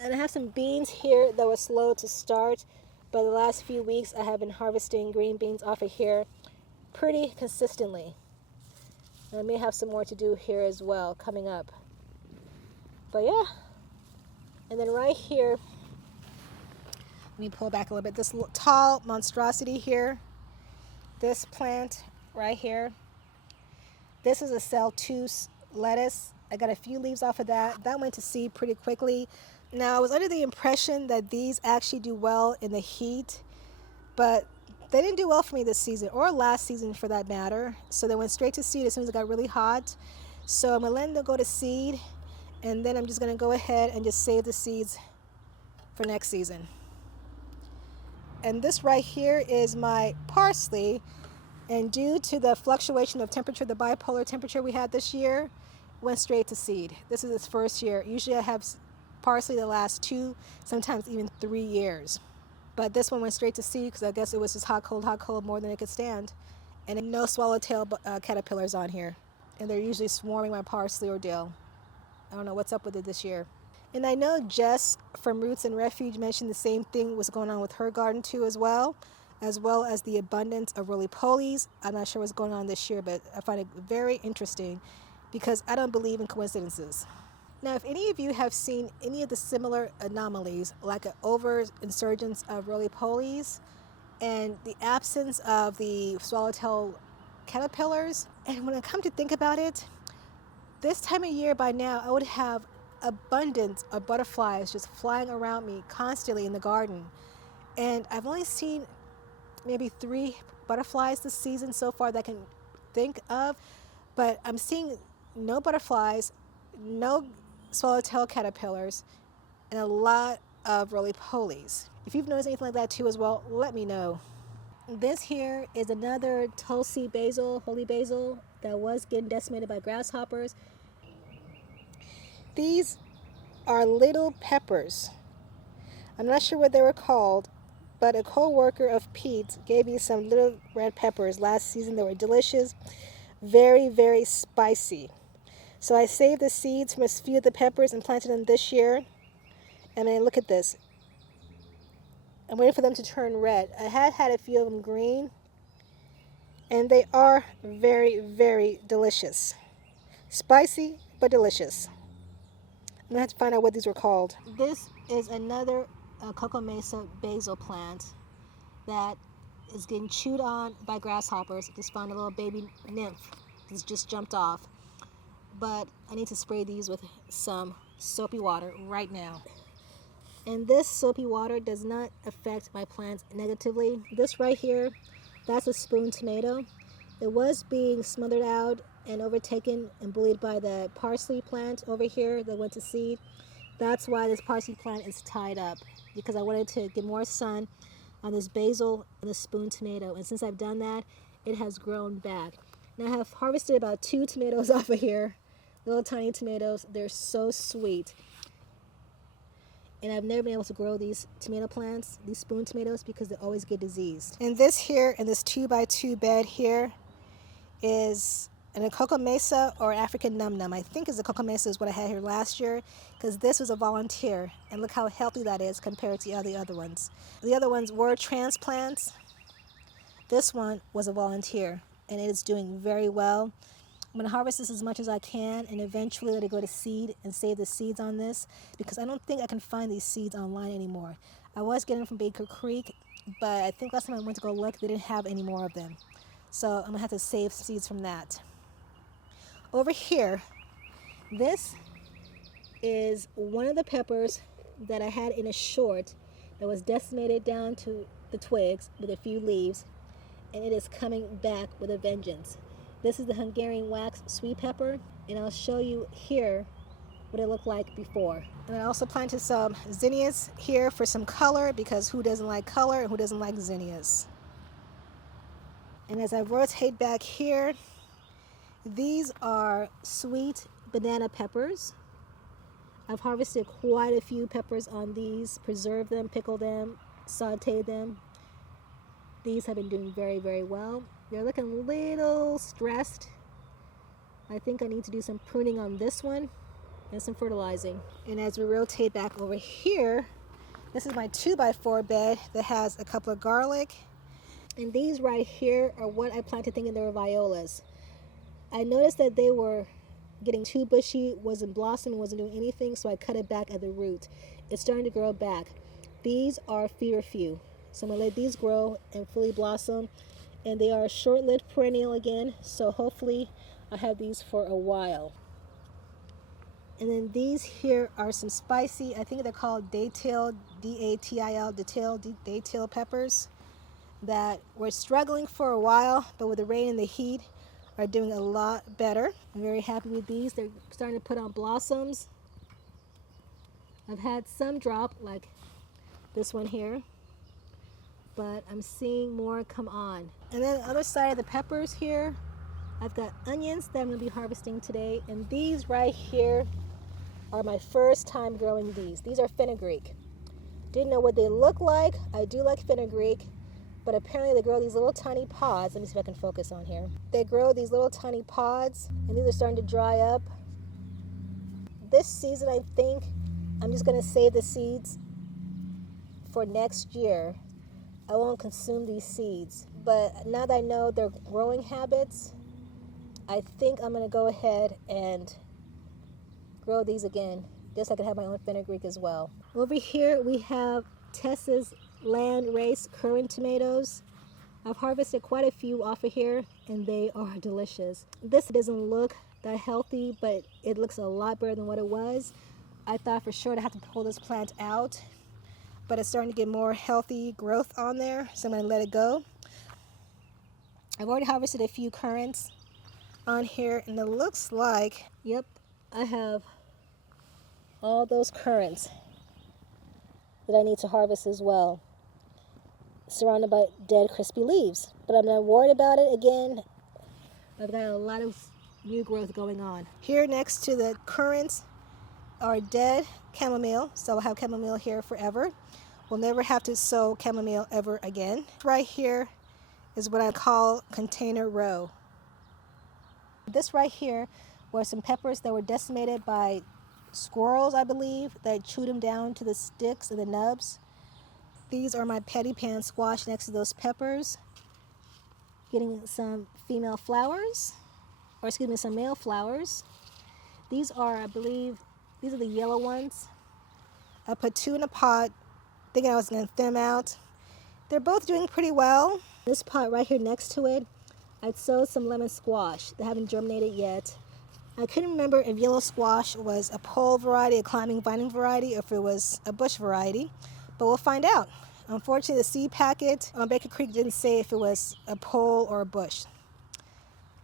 And I have some beans here that were slow to start. But the last few weeks, I have been harvesting green beans off of here pretty consistently. And I may have some more to do here as well coming up. But yeah. And then right here, let me pull back a little bit. This tall monstrosity here, this plant right here, this is a Celtuce lettuce. I got a few leaves off of that. That went to seed pretty quickly. Now, I was under the impression that these actually do well in the heat, but they didn't do well for me this season, or last season for that matter. So they went straight to seed as soon as it got really hot. So I'm going to let them go to seed, and then I'm just going to go ahead and just save the seeds for next season. And this right here is my parsley, and due to the fluctuation of temperature, the bipolar temperature we had this year, went straight to seed. This is its first year. Usually I have parsley that lasts 2, sometimes even 3 years. But this one went straight to seed because I guess it was just hot, cold, more than it could stand. And no swallowtail caterpillars on here. And they're usually swarming my parsley or dill. I don't know what's up with it this year. And I know Jess from Roots and Refuge mentioned the same thing was going on with her garden too as well as the abundance of roly-polies. I'm not sure what's going on this year, but I find it very interesting because I don't believe in coincidences. Now, if any of you have seen any of the similar anomalies, like an overinsurgence of roly-polies and the absence of the swallowtail caterpillars, and when I come to think about it, this time of year by now, I would have abundance of butterflies just flying around me constantly in the garden. And I've only seen maybe 3 butterflies this season so far that I can think of, but I'm seeing no butterflies, no swallowtail caterpillars, and a lot of roly-polies. If you've noticed anything like that too as well, let me know. This here is another Tulsi basil, holy basil, that was getting decimated by grasshoppers. These are little peppers. I'm not sure what they were called, but a co-worker of Pete's gave me some little red peppers last season. They were delicious, very, very spicy. So I saved the seeds from a few of the peppers and planted them this year. And then look at this. I'm waiting for them to turn red. I had a few of them green, and they are very, very delicious. Spicy, but delicious. I'm going to have to find out what these were called. This is another Coco Mesa basil plant that is getting chewed on by grasshoppers. I just found a little baby nymph that's just jumped off. But I need to spray these with some soapy water right now. And this soapy water does not affect my plants negatively. This right here, that's a spoon tomato. It was being smothered out and overtaken and bullied by the parsley plant over here that went to seed. That's why this parsley plant is tied up, because I wanted to get more sun on this basil and the spoon tomato. And since I've done that, it has grown back. Now I have harvested about 2 tomatoes off of here. Little tiny tomatoes. They're so sweet. And I've never been able to grow these tomato plants, these spoon tomatoes, because they always get diseased. And this here, in this 2x2 bed here, is a cocoa mesa or African num num. I think it's a cocoa mesa is what I had here last year, because this was a volunteer. And look how healthy that is compared to the other ones. The other ones were transplants. This one was a volunteer, and it is doing very well. I'm going to harvest this as much as I can and eventually let it go to seed and save the seeds on this, because I don't think I can find these seeds online anymore. I was getting them from Baker Creek, but I think last time I went to go look, they didn't have any more of them. So I'm going to have to save seeds from that. Over here, this is one of the peppers that I had in a short that was decimated down to the twigs with a few leaves, and it is coming back with a vengeance. This is the Hungarian wax sweet pepper, and I'll show you here what it looked like before. And I also planted some zinnias here for some color, because who doesn't like color and who doesn't like zinnias? And as I rotate back here, these are sweet banana peppers. I've harvested quite a few peppers on these, preserved them, pickled them, sauteed them. These have been doing very, very well. They're looking a little stressed. I think I need to do some pruning on this one and some fertilizing. And as we rotate back over here, this is my 2x4 bed that has a couple of garlic. And these right here are what I planted thinking they were violas. I noticed that they were getting too bushy, wasn't blossoming, wasn't doing anything, so I cut it back at the root. It's starting to grow back. These are feverfew. So I'm going to let these grow and fully blossom. And they are a short-lived perennial again, so hopefully I'll have these for a while. And then these here are some spicy, I think they're called daytail, D-A-T-I-L, daytail peppers that were struggling for a while, but with the rain and the heat are doing a lot better. I'm very happy with these. They're starting to put on blossoms. I've had some drop, like this one here, but I'm seeing more come on. And then the other side of the peppers here, I've got onions that I'm going to be harvesting today. And these right here are my first time growing these. These are fenugreek. Didn't know what they look like. I do like fenugreek, but apparently they grow these little tiny pods. Let me see if I can focus on here. They grow these little tiny pods, and these are starting to dry up. This season, I think I'm just going to save the seeds for next year. I won't consume these seeds, but now that I know their growing habits, I think I'm going to go ahead and grow these again, just so I can have my own fenugreek as well. Over here we have Tessa's land race currant tomatoes. I've harvested quite a few off of here, and they are delicious. This doesn't look that healthy, but it looks a lot better than what it was. I thought for sure I'd have to pull this plant out, but it's starting to get more healthy growth on there, so I'm going to let it go. I've already harvested a few currants on here, and it looks like, yep, I have all those currants that I need to harvest as well, surrounded by dead crispy leaves. But I'm not worried about it. Again, I've got a lot of new growth going on. Here next to the currants are dead chamomile, so I'll have chamomile here forever. We'll never have to sow chamomile ever again. Right here is what I call container row. This right here were some peppers that were decimated by squirrels, I believe, that chewed them down to the sticks and the nubs. These are my patty pan squash next to those peppers. Getting some female flowers, or excuse me, some male flowers. These are, I believe, these are the yellow ones. I put 2 in a pot, thinking I was going to thin them out. they're both doing pretty well. This pot right here next to it, I'd sowed some lemon squash. They haven't germinated yet. I couldn't remember if yellow squash was a pole variety, a climbing vining variety, or if it was a bush variety, but we'll find out. Unfortunately, the seed packet on Baker Creek didn't say if it was a pole or a bush.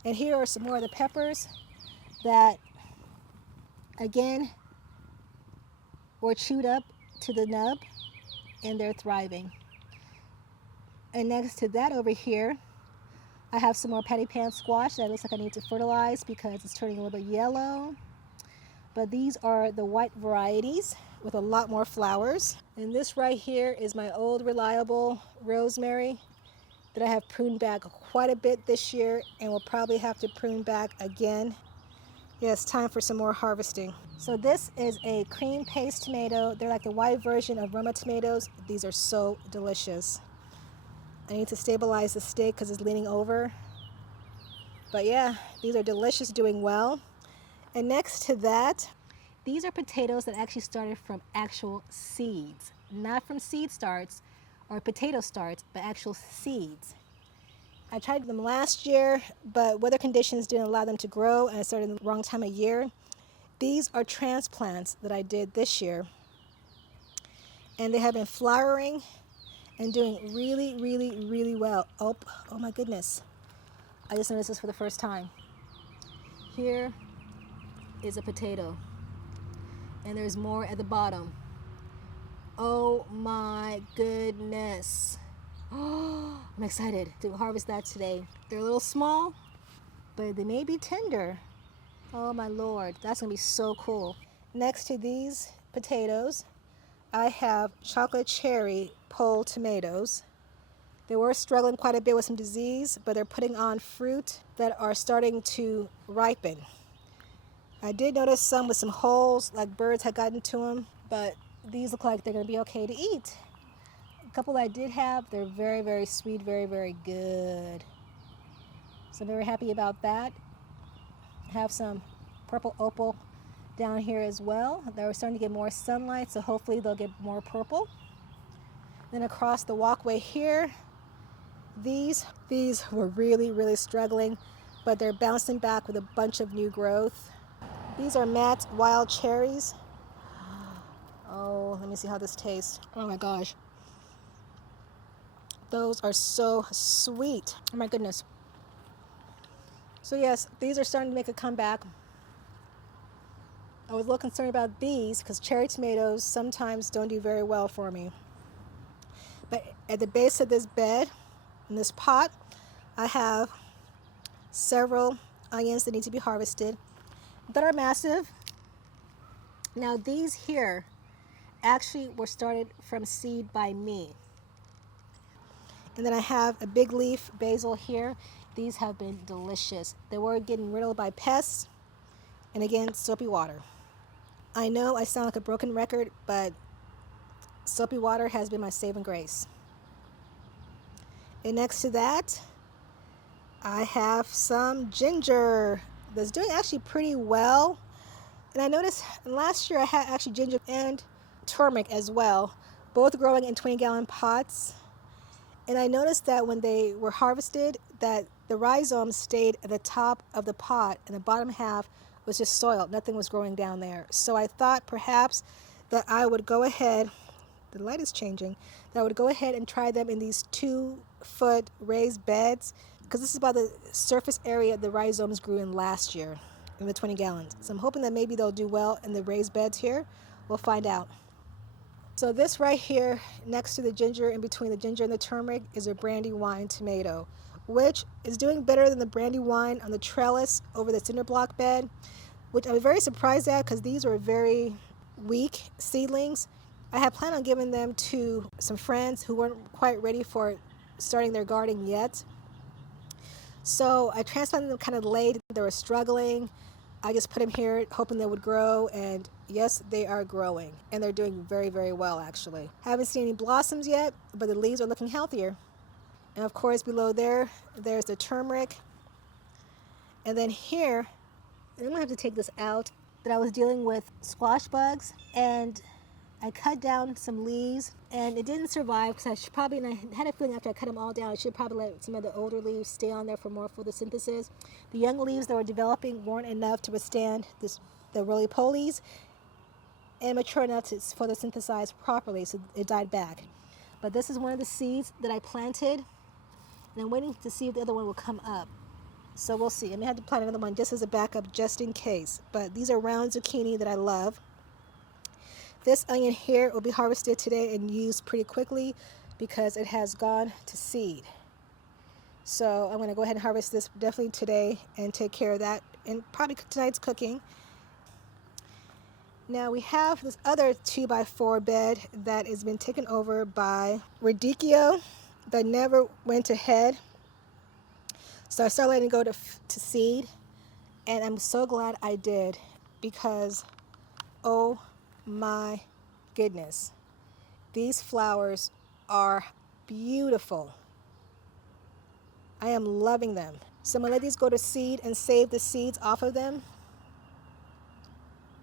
And here are some more of the peppers that, again, were chewed up to the nub, and they're thriving. And next to that over here, I have some more patty pan squash that looks like I need to fertilize because it's turning a little bit yellow. But these are the white varieties with a lot more flowers. And this right here is my old reliable rosemary that I have pruned back quite a bit this year and will probably have to prune back again. Yes, time for some more harvesting. So this is a cream paste tomato. They're like the white version of Roma tomatoes. These are so delicious. I need to stabilize the stick because it's leaning over. But yeah, these are delicious, doing well. And next to that, these are potatoes that actually started from actual seeds, not from seed starts or potato starts, but actual seeds. I tried them last year, but weather conditions didn't allow them to grow, and I started in the wrong time of year. These are transplants that I did this year, and they have been flowering and doing really, really, really well. Oh my goodness. I just noticed this for the first time. Here is a potato, and there's more at the bottom. Oh my goodness. Oh, I'm excited to harvest that today. They're a little small, but they may be tender. Oh my Lord, that's gonna be so cool. Next to these potatoes, I have chocolate cherry pole tomatoes. They were struggling quite a bit with some disease, but they're putting on fruit that are starting to ripen. I did notice some with some holes, like birds had gotten to them, but these look like they're gonna be okay to eat. A couple I did have, they're very, very sweet, very, very good. So I'm very happy about that. I have some purple opal down here as well. They're starting to get more sunlight, so hopefully they'll get more purple. Then across the walkway here, these were really, really struggling, but they're bouncing back with a bunch of new growth. These are Matt's wild cherries. Oh, let me see how this tastes. Oh my gosh. Those are so sweet. Oh my goodness. So yes, these are starting to make a comeback. I was a little concerned about these because cherry tomatoes sometimes don't do very well for me. But at the base of this bed, in this pot, I have several onions that need to be harvested that are massive. Now these here actually were started from seed by me. And then I have a big leaf basil here. These have been delicious. They were getting riddled by pests, and again, soapy water. I know I sound like a broken record, but soapy water has been my saving grace. And next to that, I have some ginger that's doing actually pretty well. And I noticed last year I had actually ginger and turmeric as well, both growing in 20-gallon pots. And I noticed that when they were harvested, that the rhizomes stayed at the top of the pot and the bottom half was just soil. Nothing was growing down there. So I thought perhaps that I would go ahead, the light is changing, that I would go ahead and try them in these 2-foot raised beds, because this is about the surface area the rhizomes grew in last year in the 20 gallons. So I'm hoping that maybe they'll do well in the raised beds here. We'll find out. So this right here, next to the ginger, in between the ginger and the turmeric, is a brandywine tomato, which is doing better than the brandywine on the trellis over the cinder block bed, which I'm very surprised at because these were very weak seedlings. I had planned on giving them to some friends who weren't quite ready for starting their garden yet. So I transplanted them kind of late. They were struggling. I just put them here hoping they would grow, and yes, they are growing, and they're doing very, very well actually. Haven't seen any blossoms yet, but the leaves are looking healthier. And of course below there's the turmeric. And then here, I'm gonna have to take this out, that I was dealing with squash bugs, and I cut down some leaves and it didn't survive because and I had a feeling after I cut them all down, I should probably let some of the older leaves stay on there for more photosynthesis. The young leaves that were developing weren't enough to withstand the roly-polies and mature enough to photosynthesize properly, so it died back. But this is one of the seeds that I planted, and I'm waiting to see if the other one will come up. So we'll see. I may have to plant another one just as a backup, just in case. But these are round zucchini that I love. This onion here will be harvested today and used pretty quickly because it has gone to seed. So I'm going to go ahead and harvest this definitely today and take care of that, and probably tonight's cooking. Now we have this other 2x4 bed that has been taken over by radicchio that never went ahead. So I started letting it go to seed, and I'm so glad I did because, oh my goodness, these flowers are beautiful. I am loving them. So I'm gonna let these go to seed and save the seeds off of them.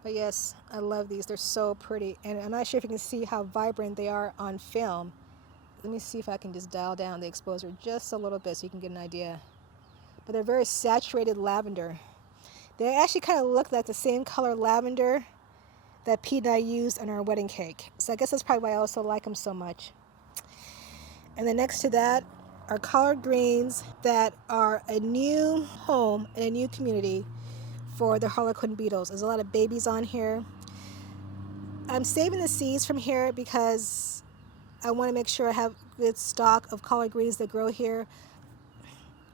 But yes, I love these. They're so pretty. And I'm not sure if you can see how vibrant they are on film. Let me see if I can just dial down the exposure just a little bit so you can get an idea. But they're very saturated lavender. They actually kind of look like the same color lavender that Pete and I used on our wedding cake. So I guess that's probably why I also like them so much. And then next to that are collard greens that are a new home and a new community for the Harlequin beetles. There's a lot of babies on here. I'm saving the seeds from here because I want to make sure I have good stock of collard greens that grow here.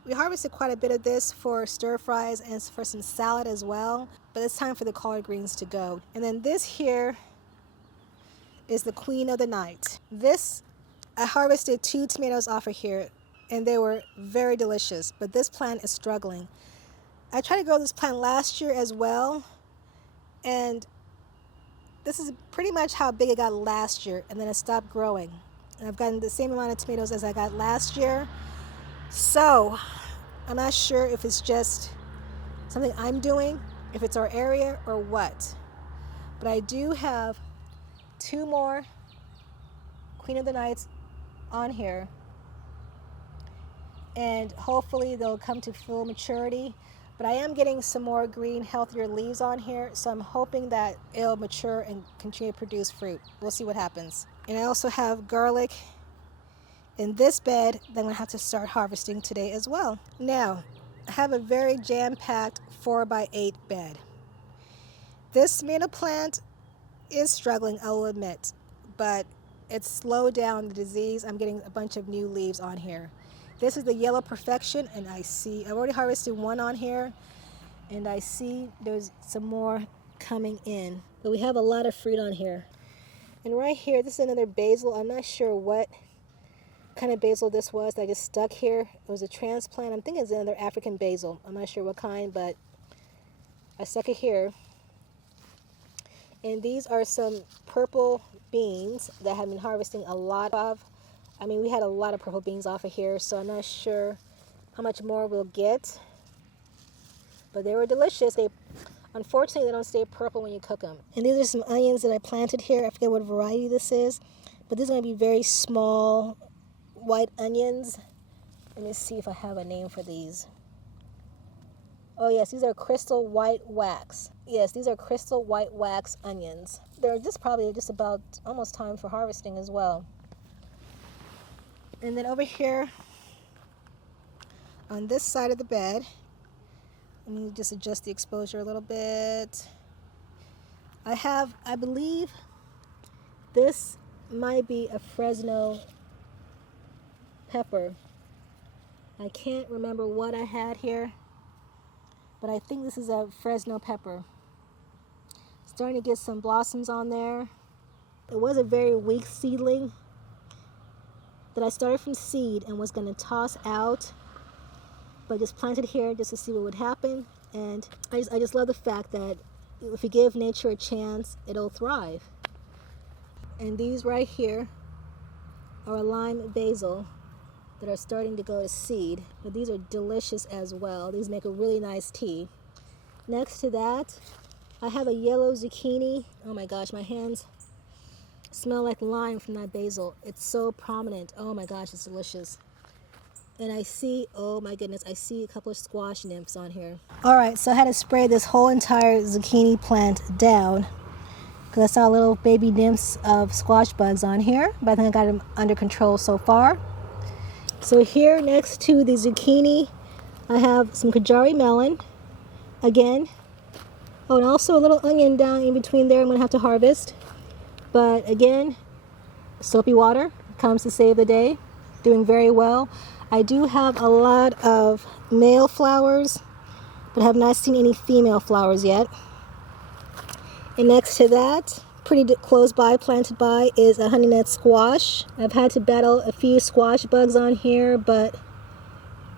We harvested quite a bit of this for stir fries and for some salad as well, but it's time for the collard greens to go. And then this here is the queen of the night. I harvested 2 tomatoes off of here, and they were very delicious, but this plant is struggling. I tried to grow this plant last year as well, and this is pretty much how big it got last year, and then it stopped growing. And I've gotten the same amount of tomatoes as I got last year. So I'm not sure if it's just something I'm doing, if it's our area or what. But I do have 2 more Queen of the Nights on here, and hopefully they'll come to full maturity. But I am getting some more green, healthier leaves on here, so I'm hoping that it'll mature and continue to produce fruit. We'll see what happens. And I also have garlic in this bed that I'm going to have to start harvesting today as well. Now, I have a very jam-packed 4x8 bed. This tomato plant is struggling, I will admit, but it's slowed down the disease. I'm getting a bunch of new leaves on here. This is the Yellow Perfection, and I've already harvested 1 on here, and I see there's some more coming in. But we have a lot of fruit on here. And right here, this is another basil. I'm not sure what kind of basil this was that I just stuck here. It was a transplant. I'm thinking it's another African basil. I'm not sure what kind, but I stuck it here. And these are some purple beans that I've been harvesting a lot of. I mean, we had a lot of purple beans off of here, so I'm not sure how much more we'll get. But they were delicious. Unfortunately, they don't stay purple when you cook them. And these are some onions that I planted here. I forget what variety this is, but these are going to be very small white onions. Let me see if I have a name for these. Oh yes, these are crystal white wax. Yes, these are crystal white wax onions. They're probably just about almost time for harvesting as well. And then over here on this side of the bed, let me just adjust the exposure a little bit. I believe this might be a Fresno pepper. I can't remember what I had here, but I think this is a Fresno pepper. Starting to get some blossoms on there. It was a very weak seedling that I started from seed and was going to toss out, but just planted here just to see what would happen. And I just love the fact that if you give nature a chance, it'll thrive. And these right here are a lime basil that are starting to go to seed, but these are delicious as well. These make a really nice tea. Next to that, I have a yellow zucchini. Oh my gosh, my hands Smell like lime from that basil. It's so prominent. Oh my gosh, it's delicious. And I see, oh my goodness, I see a couple of squash nymphs on here. All right, so I had to spray this whole entire zucchini plant down because I saw little baby nymphs of squash bugs on here, but I think I got them under control so far. So here next to the zucchini, I have some Kajari melon, again. Oh, and also a little onion down in between there I'm gonna have to harvest. But again, soapy water comes to save the day, doing very well. I do have a lot of male flowers, but have not seen any female flowers yet. And next to that, pretty close by, planted by, is a honey nut squash. I've had to battle a few squash bugs on here, but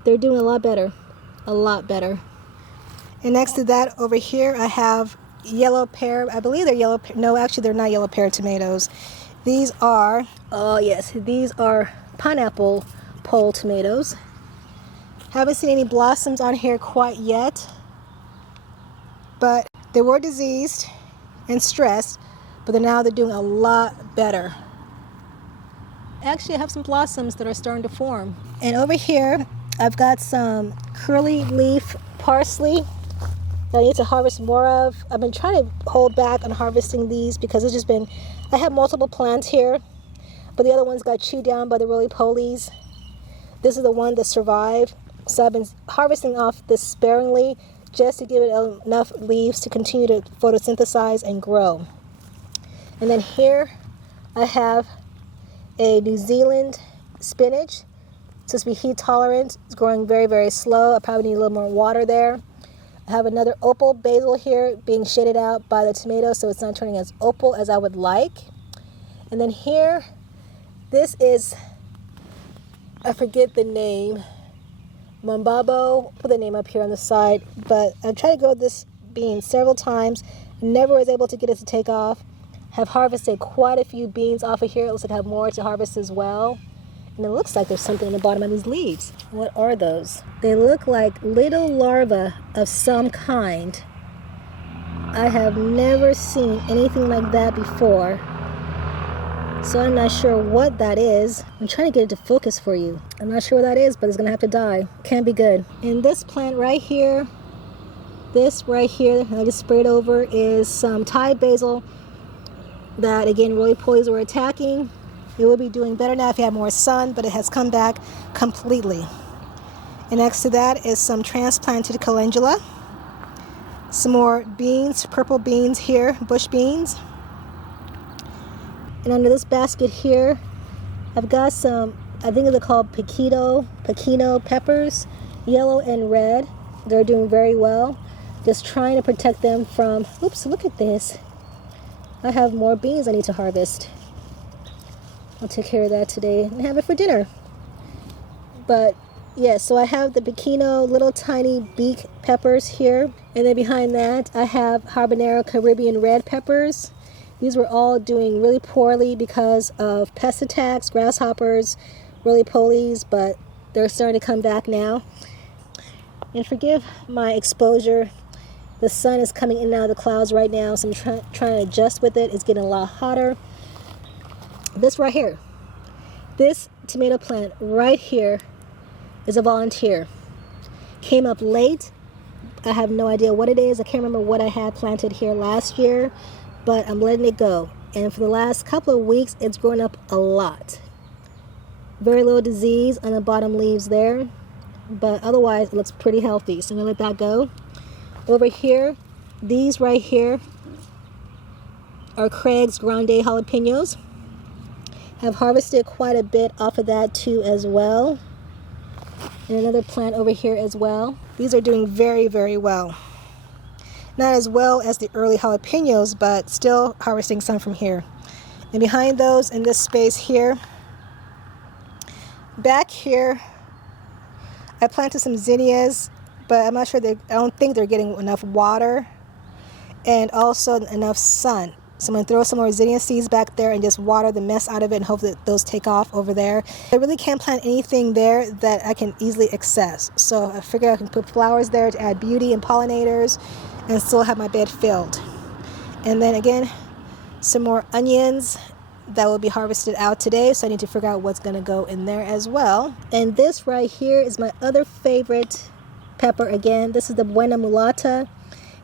they're doing a lot better, a lot better. And next to that over here, I have yellow pear. I believe they're yellow. No, actually, they're not yellow pear tomatoes. These are, oh yes, these are pineapple pole tomatoes. Haven't seen any blossoms on here quite yet, but they were diseased and stressed, but now they're doing a lot better. Actually, I have some blossoms that are starting to form. And over here, I've got some curly leaf parsley that I need to harvest more of. I've been trying to hold back on harvesting these because it's just been, I have multiple plants here, but the other ones got chewed down by the roly-polies. This is the one that survived, so I've been harvesting off this sparingly just to give it enough leaves to continue to photosynthesize and grow. And then here I have a New Zealand spinach. It's supposed to be heat tolerant. It's growing very, very slow. I probably need a little more water there. I have another opal basil here being shaded out by the tomato, so it's not turning as opal as I would like. And then here, this is, I forget the name, Mambabo, put the name up here on the side, but I've tried to grow this bean several times, never was able to get it to take off. Have harvested quite a few beans off of here. It looks like I have more to harvest as well. And it looks like there's something in the bottom of these leaves. What are those? They look like little larvae of some kind. I have never seen anything like that before. So I'm not sure what that is. I'm trying to get it to focus for you. I'm not sure what that is, but it's gonna have to die. Can't be good. And this plant right here, this right here, I just sprayed over, is some Thai basil that, again, roly-polies were attacking. It will be doing better now if you have more sun, but it has come back completely. And next to that is some transplanted calendula. Some more beans, purple beans here, bush beans. And under this basket here, I've got some, I think they're called Pekino peppers, yellow and red. They're doing very well. Just trying to protect them from, oops, look at this. I have more beans I need to harvest. I'll take care of that today and have it for dinner. But yeah, so I have the Pekino little tiny beak peppers here. And then behind that, I have habanero Caribbean red peppers. These were all doing really poorly because of pest attacks, grasshoppers, roly-polies, but they're starting to come back now. And forgive my exposure. The sun is coming in and out of the clouds right now, so I'm trying to adjust with it. It's getting a lot hotter. This right here, this tomato plant right here is a volunteer. Came up late. I have no idea what it is. I can't remember what I had planted here last year, but I'm letting it go. And for the last couple of weeks, it's grown up a lot. Very little disease on the bottom leaves there, but otherwise it looks pretty healthy. So I'm gonna let that go. Over here, these right here are Craig's Grande jalapenos. Have harvested quite a bit off of that too as well. And another plant over here as well. These are doing very, very well. Not as well as the early jalapenos, but still harvesting some from here. And behind those, in this space here, back here, I planted some zinnias, but I'm not sure, I don't think they're getting enough water and also enough sun. So I'm going to throw some more zinnia seeds back there and just water the mess out of it and hope that those take off over there. I really can't plant anything there that I can easily access. So I figure I can put flowers there to add beauty and pollinators and still have my bed filled. And then again, some more onions that will be harvested out today, so I need to figure out what's going to go in there as well. And this right here is my other favorite pepper again. This is the Buena Mulata.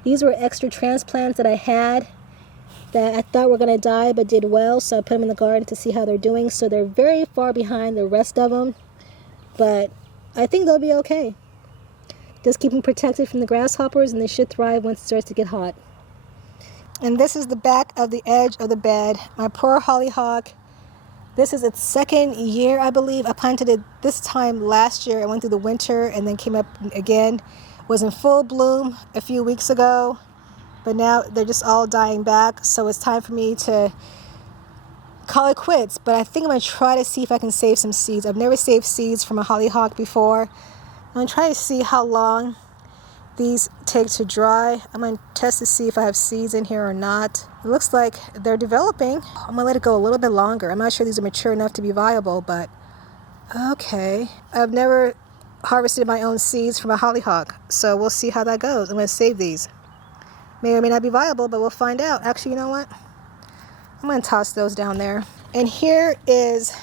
These were extra transplants that I had that I thought were going to die but did well, so I put them in the garden to see how they're doing. So they're very far behind the rest of them, but I think they'll be okay. Just keep them protected from the grasshoppers and they should thrive once it starts to get hot. And this is the back of the edge of the bed. My poor hollyhock. This is its second year, I believe. I planted it this time last year. I went through the winter and then came up again. Was in full bloom a few weeks ago, but now they're just all dying back. So it's time for me to call it quits. But I think I'm going to try to see if I can save some seeds. I've never saved seeds from a hollyhock before. I'm going to try to see how long these take to dry. I'm going to test to see if I have seeds in here or not. It looks like they're developing. I'm going to let it go a little bit longer. I'm not sure these are mature enough to be viable, but okay. I've never harvested my own seeds from a hollyhock, so we'll see how that goes. I'm going to save these. May or may not be viable, but we'll find out. Actually, you know what? I'm going to toss those down there. And here is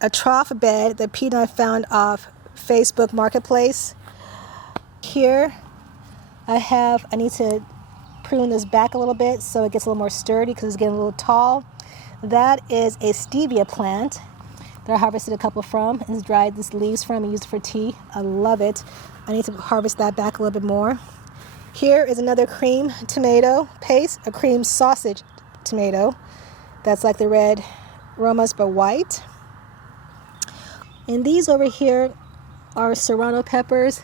a trough bed that Pete and I found off Facebook Marketplace. Here I need to prune this back a little bit so it gets a little more sturdy because it's getting a little tall. That is a stevia plant that I harvested a couple from and dried these leaves from and used it for tea. I love it. I need to harvest that back a little bit more. Here is another cream tomato paste, a cream sausage tomato. That's like the red Romas but white. And these over here are serrano peppers.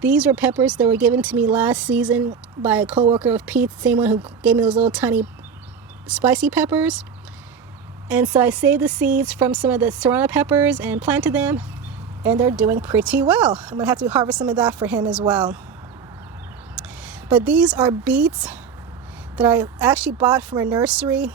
These were peppers that were given to me last season by a coworker of Pete's, the same one who gave me those little tiny spicy peppers. And so I saved the seeds from some of the serrano peppers and planted them, and they're doing pretty well. I'm going to have to harvest some of that for him as well. But these are beets that I actually bought from a nursery.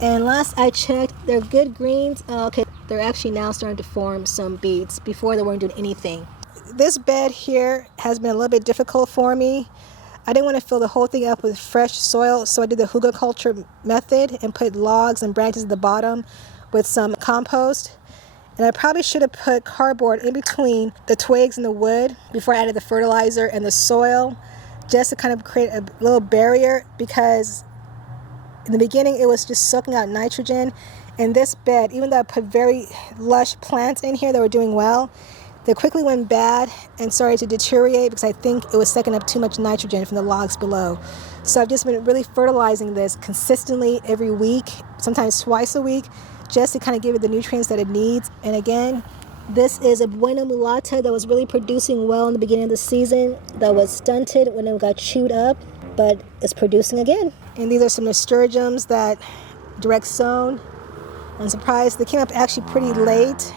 And last I checked, they're good greens. Okay, they're actually now starting to form some beets. Before they weren't doing anything. This bed here has been a little bit difficult for me. I didn't want to fill the whole thing up with fresh soil, so I did the hugelkultur method and put logs and branches at the bottom with some compost. And I probably should have put cardboard in between the twigs and the wood before I added the fertilizer and the soil, just to kind of create a little barrier, because in the beginning it was just sucking out nitrogen. And this bed, even though I put very lush plants in here that were doing well, they quickly went bad and started to deteriorate because I think it was sucking up too much nitrogen from the logs below. So I've just been really fertilizing this consistently every week, sometimes twice a week, just to kind of give it the nutrients that it needs. And again, this is a Buena Mulata that was really producing well in the beginning of the season, that was stunted when it got chewed up, but it's producing again. And these are some nasturtiums that direct sown. I'm surprised they came up actually pretty late.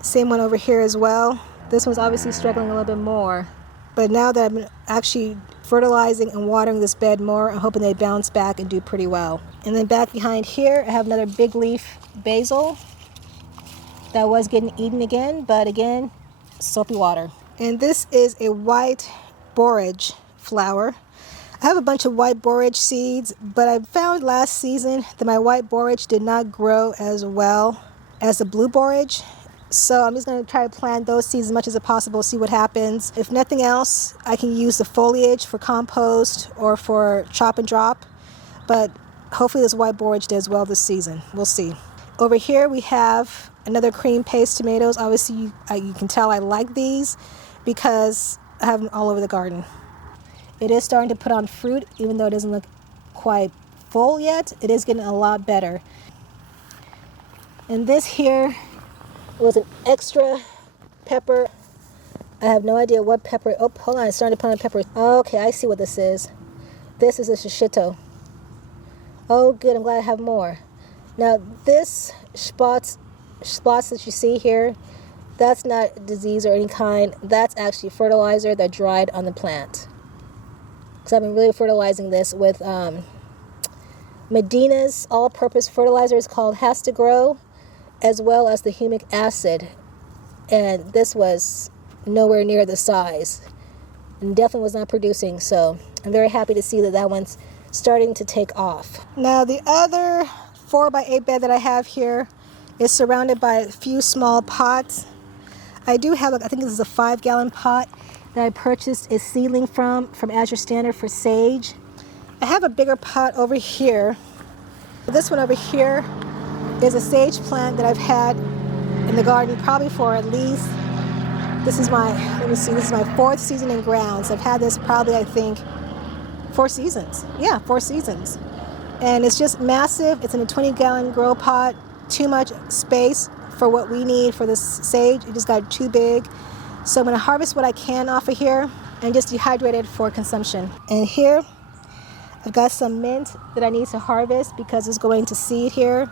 Same one over here as well. This one's obviously struggling a little bit more. But now that I'm actually fertilizing and watering this bed more, I'm hoping they bounce back and do pretty well. And then back behind here, I have another big leaf basil that was getting eaten again, but again, soapy water. And this is a white borage flower. I have a bunch of white borage seeds, but I found last season that my white borage did not grow as well as the blue borage. So I'm just going to try to plant those seeds as much as possible, see what happens. If nothing else, I can use the foliage for compost or for chop and drop. But hopefully this white borage does well this season. We'll see. Over here we have another cream paste tomatoes. Obviously you can tell I like these because I have them all over the garden. It is starting to put on fruit, even though it doesn't look quite full yet. It is getting a lot better. And this here was an extra pepper. I have no idea what pepper. Oh, hold on. It's starting to put on peppers. Okay, I see what this is. This is a shishito. Oh, good. I'm glad I have more. Now, this spots that you see here, that's not disease or any kind. That's actually fertilizer that dried on the plant. So I've been really fertilizing this with Medina's all-purpose fertilizer. It's called Has to Grow, as well as the humic acid. And this was nowhere near the size and definitely was not producing. So I'm very happy to see that one's starting to take off. Now the other 4x8 bed that I have here is surrounded by a few small pots. I do have, I think this is a 5-gallon pot that I purchased a seedling from Azure Standard for sage. I have a bigger pot over here. This one over here is a sage plant that I've had in the garden probably for at least, this is my 4th season in grounds. I've had this probably, I think, 4 seasons. Yeah, 4 seasons. And it's just massive. It's in a 20-gallon grow pot. Too much space for what we need for this sage. It just got too big. So I'm going to harvest what I can off of here and just dehydrate it for consumption. And here, I've got some mint that I need to harvest because it's going to seed here.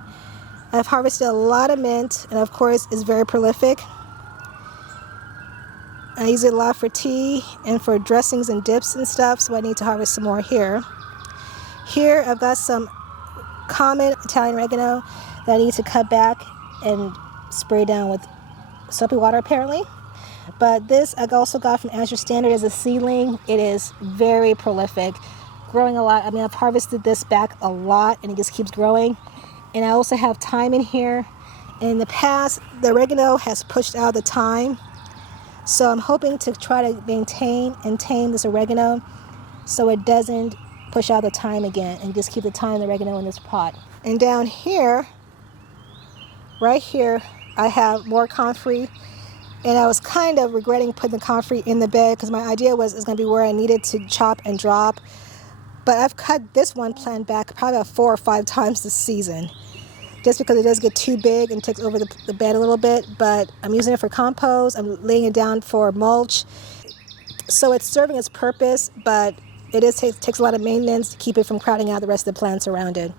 I've harvested a lot of mint, and of course, it's very prolific. I use it a lot for tea and for dressings and dips and stuff, so I need to harvest some more here. Here, I've got some common Italian oregano that I need to cut back and spray down with soapy water, apparently. But this I also got from Azure Standard as a seedling. It is very prolific, growing a lot. I mean, I've harvested this back a lot, and it just keeps growing. And I also have thyme in here. In the past, the oregano has pushed out the thyme. So I'm hoping to try to maintain and tame this oregano so it doesn't push out the thyme again, and just keep the thyme and the oregano in this pot. And down here, right here, I have more comfrey. And I was kind of regretting putting the comfrey in the bed because my idea was it's going to be where I needed to chop and drop. But I've cut this one plant back probably about 4 or 5 times this season, just because it does get too big and takes over the bed a little bit. But I'm using it for compost. I'm laying it down for mulch. So it's serving its purpose, but it takes a lot of maintenance to keep it from crowding out the rest of the plants around it.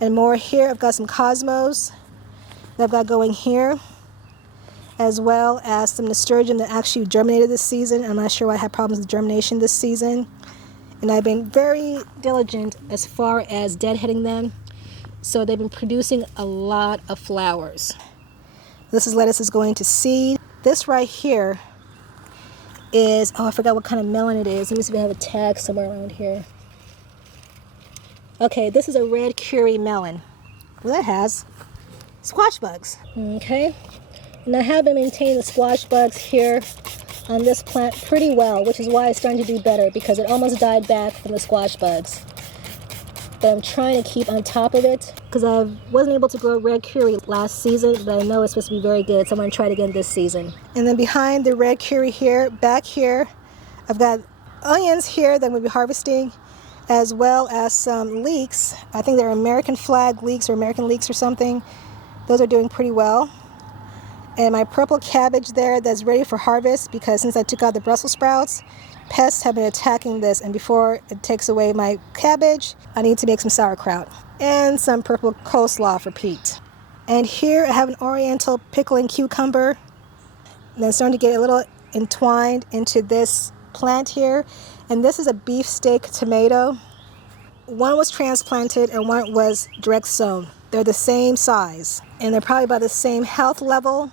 And more here, I've got some cosmos that I've got going here, as well as some nasturtium that actually germinated this season. I'm not sure why I had problems with germination this season. And I've been very diligent as far as deadheading them. So they've been producing a lot of flowers. This is lettuce is going to seed. This right here is, I forgot what kind of melon it is. Let me see if I have a tag somewhere around here. Okay, this is a red curry melon. Well, that has squash bugs. Okay, and I have been maintaining the squash bugs here on this plant pretty well, which is why it's starting to do better, because it almost died back from the squash bugs. But I'm trying to keep on top of it because I wasn't able to grow red curry last season, but I know it's supposed to be very good, so I'm going to try it again this season. And then behind the red curry here, back here, I've got onions here that I'm going to be harvesting, as well as some leeks. I think they're American flag leeks or American leeks or something. Those are doing pretty well. And my purple cabbage there that's ready for harvest, because since I took out the Brussels sprouts, pests have been attacking this, and before it takes away my cabbage, I need to make some sauerkraut and some purple coleslaw for Pete. And here I have an oriental pickling cucumber, and then starting to get a little entwined into this plant here. And this is a beefsteak tomato. One was transplanted and one was direct sown. They're the same size, and they're probably about the same health level.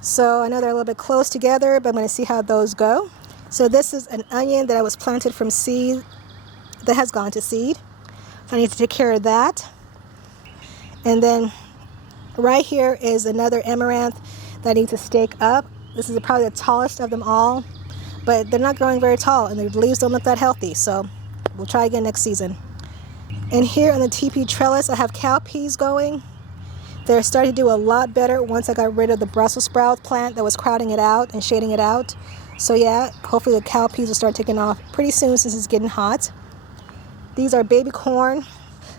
So I know they're a little bit close together, but I'm going to see how those go. So this is an onion that I was planted from seed that has gone to seed. So I need to take care of that. And then right here is another amaranth that I need to stake up. This is probably the tallest of them all, but they're not growing very tall and the leaves don't look that healthy. So we'll try again next season. And here on the TP trellis, I have cowpeas going. They're starting to do a lot better once I got rid of the Brussels sprout plant that was crowding it out and shading it out. So yeah, hopefully the cowpeas will start taking off pretty soon since it's getting hot. These are baby corn.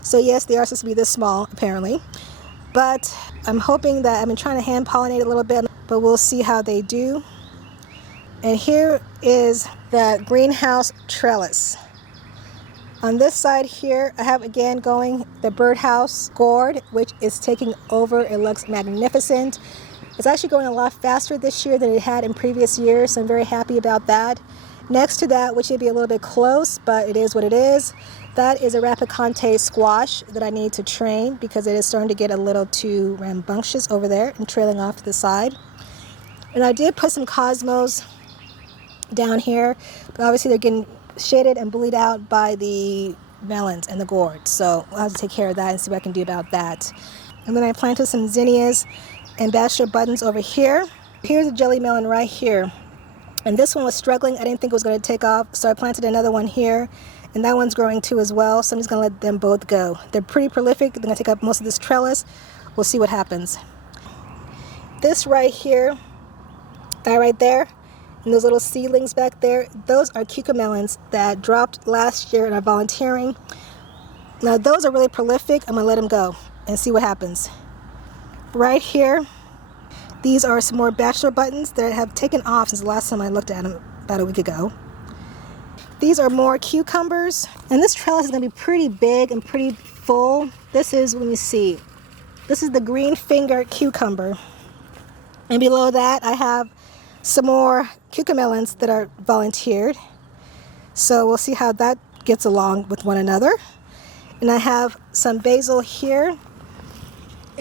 So yes, they are supposed to be this small, apparently. But I'm hoping that I've been trying to hand pollinate a little bit, but we'll see how they do. And here is the greenhouse trellis. On this side here, I have again going the birdhouse gourd, which is taking over. It looks magnificent. It's actually going a lot faster this year than it had in previous years, so I'm very happy about that. Next to that, which would be a little bit close, but it is what it is, that is a rapicante squash that I need to train because it is starting to get a little too rambunctious over there and trailing off to the side. And I did put some cosmos down here, but obviously they're getting shaded and bullied out by the melons and the gourd. So I'll have to take care of that and see what I can do about that. And then I planted some zinnias and bachelor buttons over here. Here's a jelly melon right here. And this one was struggling. I didn't think it was going to take off. So I planted another one here. And that one's growing too as well. So I'm just going to let them both go. They're pretty prolific. They're going to take up most of this trellis. We'll see what happens. This right here, that right there, and those little seedlings back there, those are cucamelons that dropped last year and are volunteering. Now those are really prolific. I'm gonna let them go and see what happens. Right here, these are some more bachelor buttons that have taken off since the last time I looked at them about a week ago. These are more cucumbers, and this trellis is gonna be pretty big and pretty full. This is, let me see, this is the green finger cucumber. And below that, I have some more cucamelons that are volunteered. So we'll see how that gets along with one another. And I have some basil here. And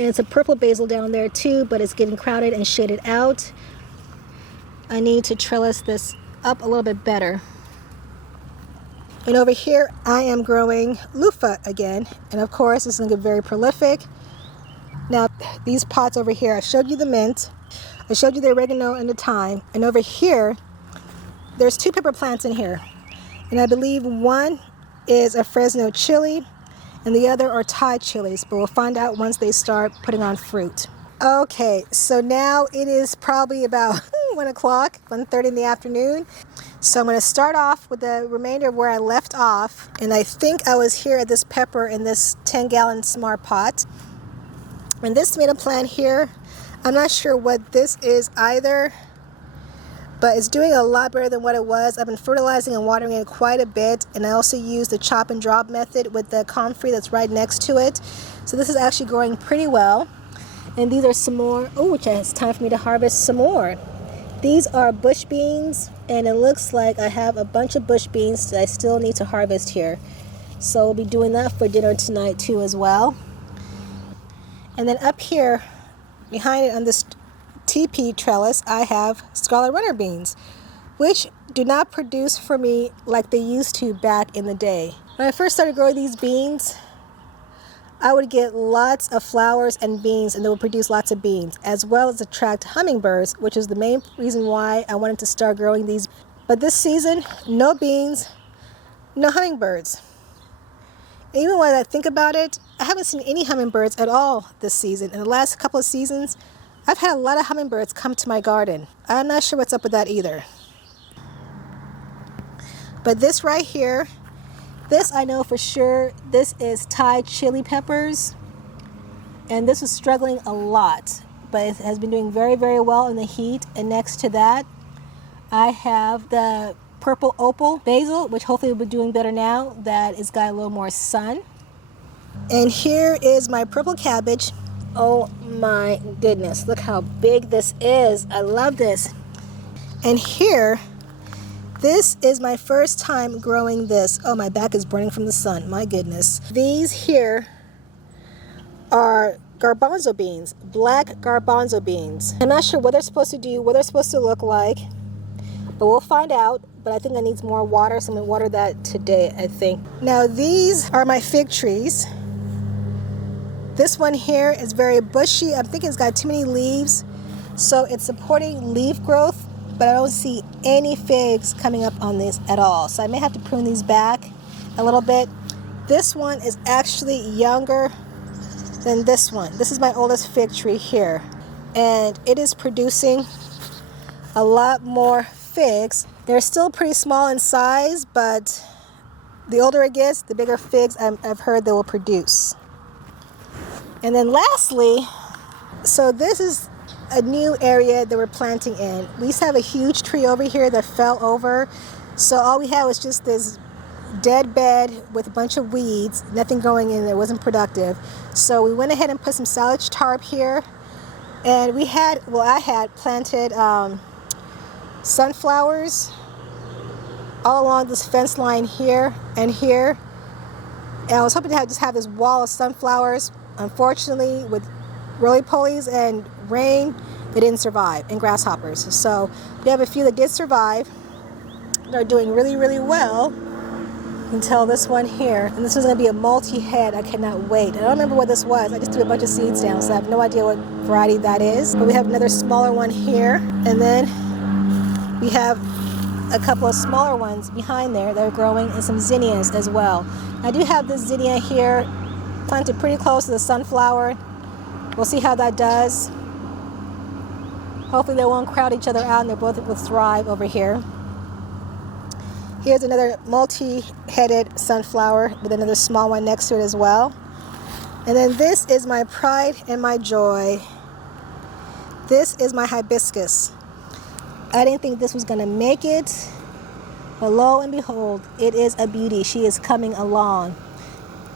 it's a purple basil down there too, but it's getting crowded and shaded out. I need to trellis this up a little bit better. And over here, I am growing loofah again. And of course, it's going to get very prolific. Now, these pots over here, I showed you the mint. I showed you the oregano and the thyme. And over here, there's 2 pepper plants in here. And I believe one is a Fresno chili and the other are Thai chilies. But we'll find out once they start putting on fruit. Okay, so now it is probably about 1 o'clock, 1:30 in the afternoon. So I'm going to start off with the remainder of where I left off. And I think I was here at this pepper in this 10-gallon Smart pot. And this tomato plant here, I'm not sure what this is either, but it's doing a lot better than what it was. I've been fertilizing and watering it quite a bit, and I also use the chop and drop method with the comfrey that's right next to it. So this is actually growing pretty well. And these are some more, it's time for me to harvest some more. These are bush beans, and it looks like I have a bunch of bush beans that I still need to harvest here. So we'll be doing that for dinner tonight too as well. And then up here, behind it on this TP trellis, I have scarlet runner beans, which do not produce for me like they used to back in the day. When I first started growing these beans, I would get lots of flowers and beans, and they would produce lots of beans, as well as attract hummingbirds, which is the main reason why I wanted to start growing these. But this season, no beans, no hummingbirds. Even when I think about it, I haven't seen any hummingbirds at all this season. In the last couple of seasons, I've had a lot of hummingbirds come to my garden. I'm not sure what's up with that either. But this right here, this I know for sure, this is Thai chili peppers. And this was struggling a lot, but it has been doing very, very well in the heat. And next to that, I have the purple opal basil, which hopefully will be doing better now that it's got a little more sun. And here is my purple cabbage. Oh my goodness, look how big this is. I love this. And here, this is my first time growing this. Oh, my back is burning from the sun, my goodness. These here are garbanzo beans, black garbanzo beans. I'm not sure what they're supposed to do, what they're supposed to look like, but we'll find out. But I think I need more water, so I'm going to water that today, I think. Now, these are my fig trees. This one here is very bushy. I'm thinking it's got too many leaves, so it's supporting leaf growth, but I don't see any figs coming up on this at all. So I may have to prune these back a little bit. This one is actually younger than this one. This is my oldest fig tree here, and it is producing a lot more figs. They're still pretty small in size, but the older it gets, the bigger figs I've heard they will produce. And then lastly, so this is a new area that we're planting in. We used to have a huge tree over here that fell over. So all we had was just this dead bed with a bunch of weeds, nothing growing in there, wasn't productive. So we went ahead and put some silage tarp here. And I had planted sunflowers all along this fence line here and here. And I was hoping to just have this wall of sunflowers. Unfortunately, with roly-polies and rain, they didn't survive, and grasshoppers. So we have a few that did survive. They're doing really, really well. You can tell this one here, and this is going to be a multi-head. I cannot wait. I don't remember what this was. I just threw a bunch of seeds down, so I have no idea what variety that is. But we have another smaller one here, and then we have a couple of smaller ones behind there that are growing, and some zinnias as well. I do have this zinnia here planted pretty close to the sunflower. We'll see how that does. Hopefully they won't crowd each other out and they both will thrive over here. Here's another multi-headed sunflower with another small one next to it as well. And then this is my pride and my joy. This is my hibiscus. I didn't think this was going to make it, but lo and behold, it is a beauty. She is coming along,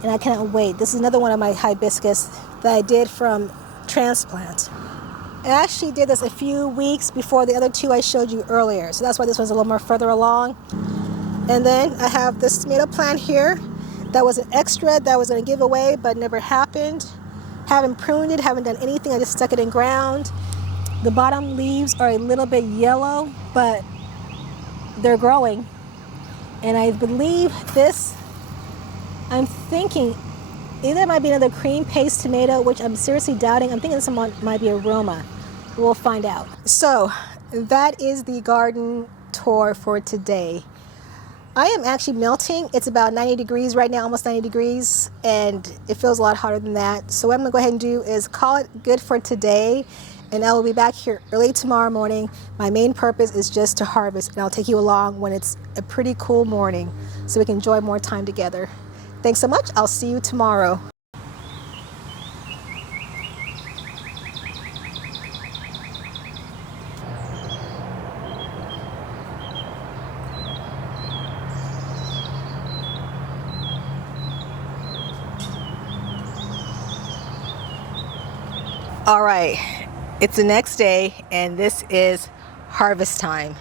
and I cannot wait. This is another one of my hibiscus that I did from transplant. I actually did this a few weeks before the other two I showed you earlier, so that's why this one's a little more further along. And then I have this tomato plant here that was an extra that I was going to give away, but never happened. Haven't pruned it, haven't done anything. I just stuck it in ground. The bottom leaves are a little bit yellow, but they're growing. And I believe this, I'm thinking either it might be another cream paste tomato, which I'm seriously doubting. I'm thinking this one might be a Roma. We'll find out. So that is the garden tour for today. I am actually melting. It's about 90 degrees right now, almost 90 degrees, and it feels a lot hotter than that. So what I'm gonna go ahead and do is call it good for today, and I will be back here early tomorrow morning. My main purpose is just to harvest, and I'll take you along when it's a pretty cool morning so we can enjoy more time together. Thanks so much. I'll see you tomorrow. All right, it's the next day, and this is harvest time.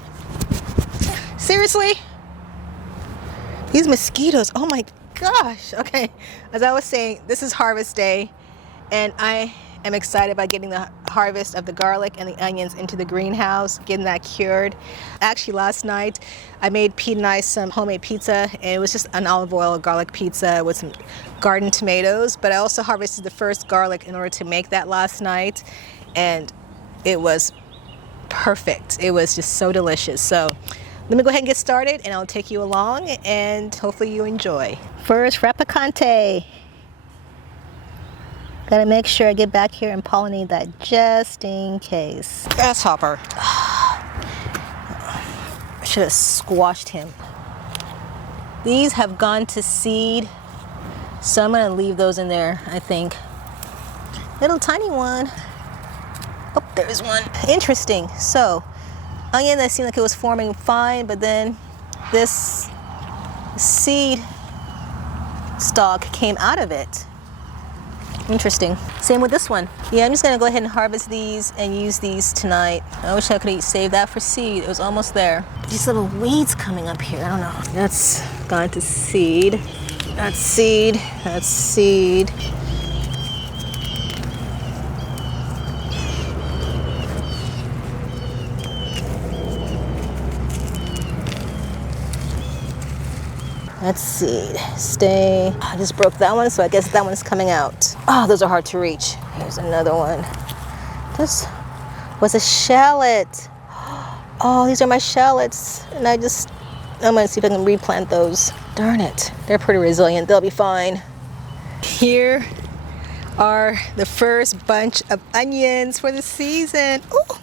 Seriously? These mosquitoes, oh my gosh. Okay, as I was saying, this is harvest day, and I am excited about getting the harvest of the garlic and the onions into the greenhouse, getting that cured. Actually, last night I made Pete and I some homemade pizza, and it was just an olive oil garlic pizza with some garden tomatoes, but I also harvested the first garlic in order to make that last night, and it was perfect. It was just so delicious. So let me go ahead and get started, and I'll take you along, and hopefully you enjoy. First, rapicante. Gotta make sure I get back here and pollinate that just in case. Grasshopper. I should have squashed him. These have gone to seed, so I'm gonna leave those in there, I think. Little tiny one. Oh, there's one. Interesting. So, onion that seemed like it was forming fine, but then this seed stalk came out of it. Interesting. Same with this one. Yeah, I'm just gonna go ahead and harvest these and use these tonight. I wish I could save that for seed. It was almost there. These little weeds coming up here, I don't know. That's gone to seed. That's seed. That's seed. Let's see, stay. I just broke that one, so I guess that one's coming out. Oh, those are hard to reach. Here's another one. This was a shallot. Oh, these are my shallots. And I'm gonna see if I can replant those. Darn it, they're pretty resilient. They'll be fine. Here are the first bunch of onions for the season. Ooh.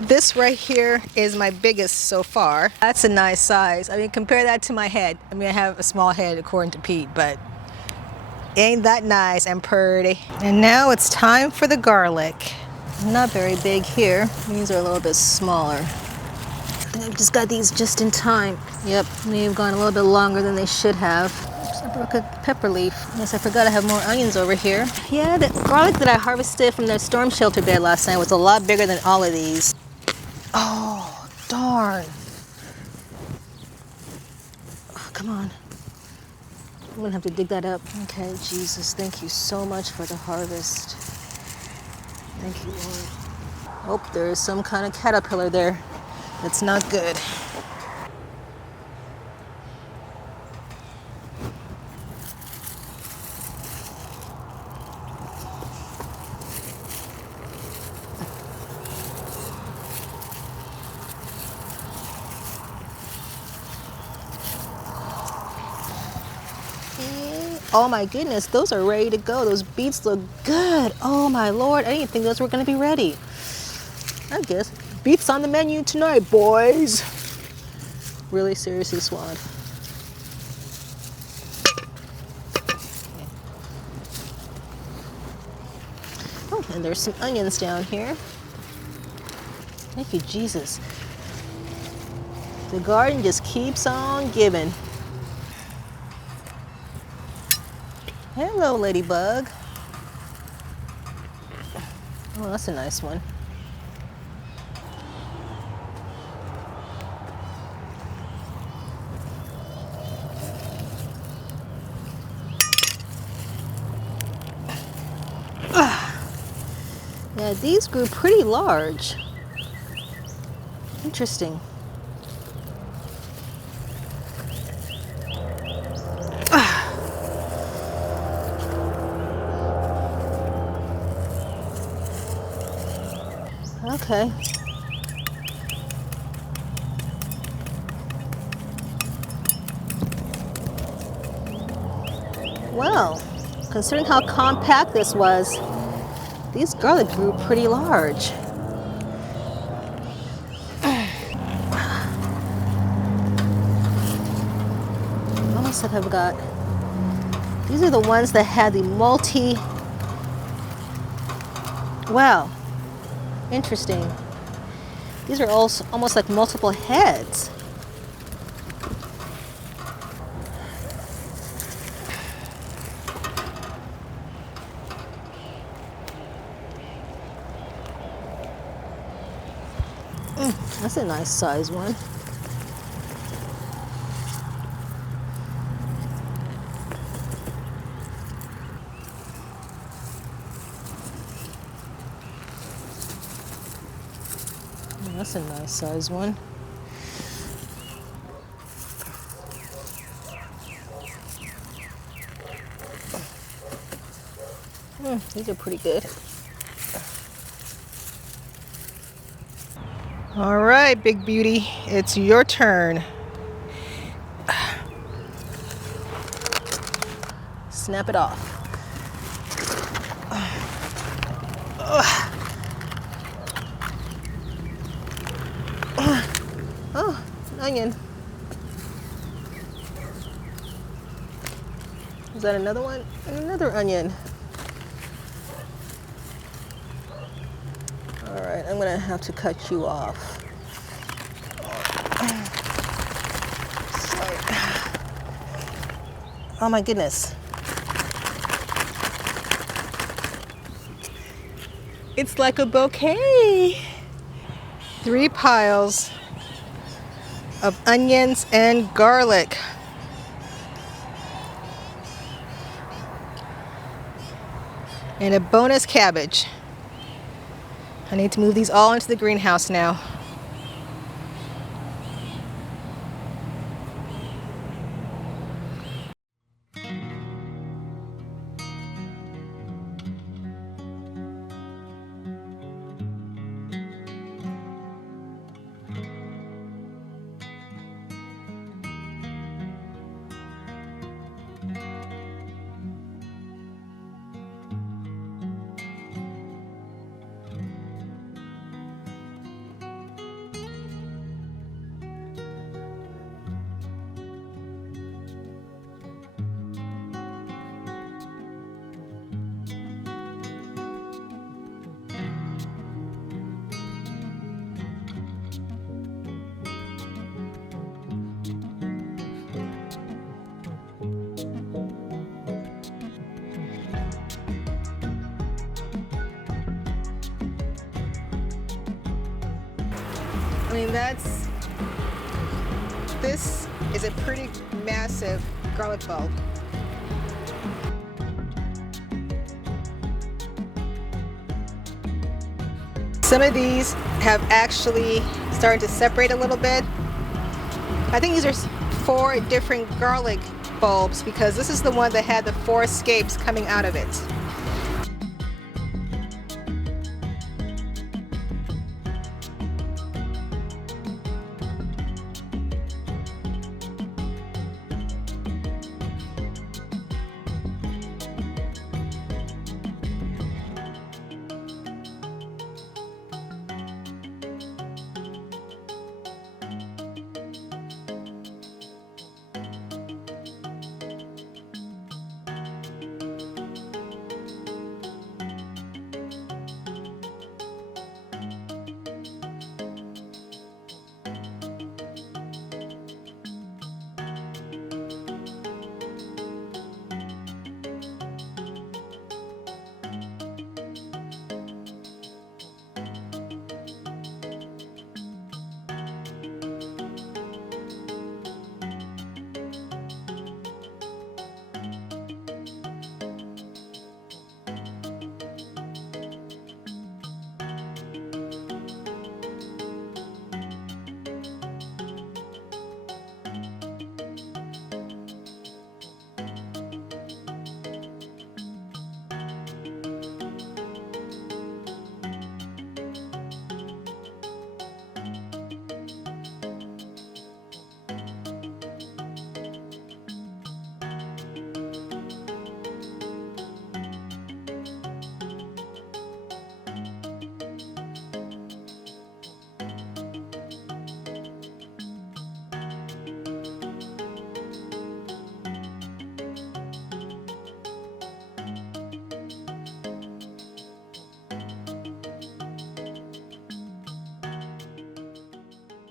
This right here is my biggest so far. That's a nice size. I mean, compare that to my head. I mean, I have a small head according to Pete, but ain't that nice and pretty. And now it's time for the garlic. Not very big here. These are a little bit smaller. I think I just got these just in time. Yep, may have gone a little bit longer than they should have. Oops, I broke a pepper leaf. Yes, I forgot I have more onions over here. Yeah, the garlic that I harvested from the storm shelter bed last night was a lot bigger than all of these. Oh, darn. Oh, come on. I'm gonna have to dig that up. Okay, Jesus, thank you so much for the harvest. Thank you, Lord. Oh, there is some kind of caterpillar there. That's not good. Oh my goodness, those are ready to go. Those beets look good. Oh my Lord, I didn't think those were gonna be ready. I guess beets on the menu tonight, boys. Really, seriously, Suad. Oh, and there's some onions down here. Thank you, Jesus. The garden just keeps on giving. Hello, ladybug. Oh, that's a nice one. Yeah, these grew pretty large. Interesting. Okay. Well, considering how compact this was, these garlic grew pretty large. What else have I got? These are the ones that had the wow, interesting. These are also almost like multiple heads. That's a nice size one. That's a nice size one. These are pretty good. All right, Big Beauty, it's your turn. Snap it off. Oh, an onion. Is that another one? Another onion. All right, I'm gonna have to cut you off. Oh my goodness. It's like a bouquet. 3 piles of onions and garlic. And a bonus cabbage. I need to move these all into the greenhouse now. I mean, this is a pretty massive garlic bulb. Some of these have actually started to separate a little bit. I think these are 4 different garlic bulbs because this is the one that had the 4 scapes coming out of it.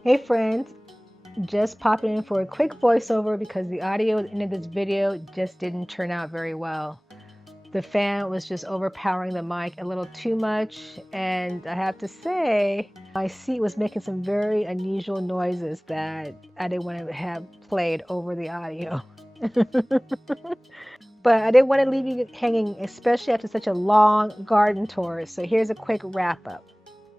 Hey friends, just popping in for a quick voiceover because the audio at the end of this video just didn't turn out very well. The fan was just overpowering the mic a little too much, and I have to say, my seat was making some very unusual noises that I didn't want to have played over the audio. But I didn't want to leave you hanging, especially after such a long garden tour. So here's a quick wrap up.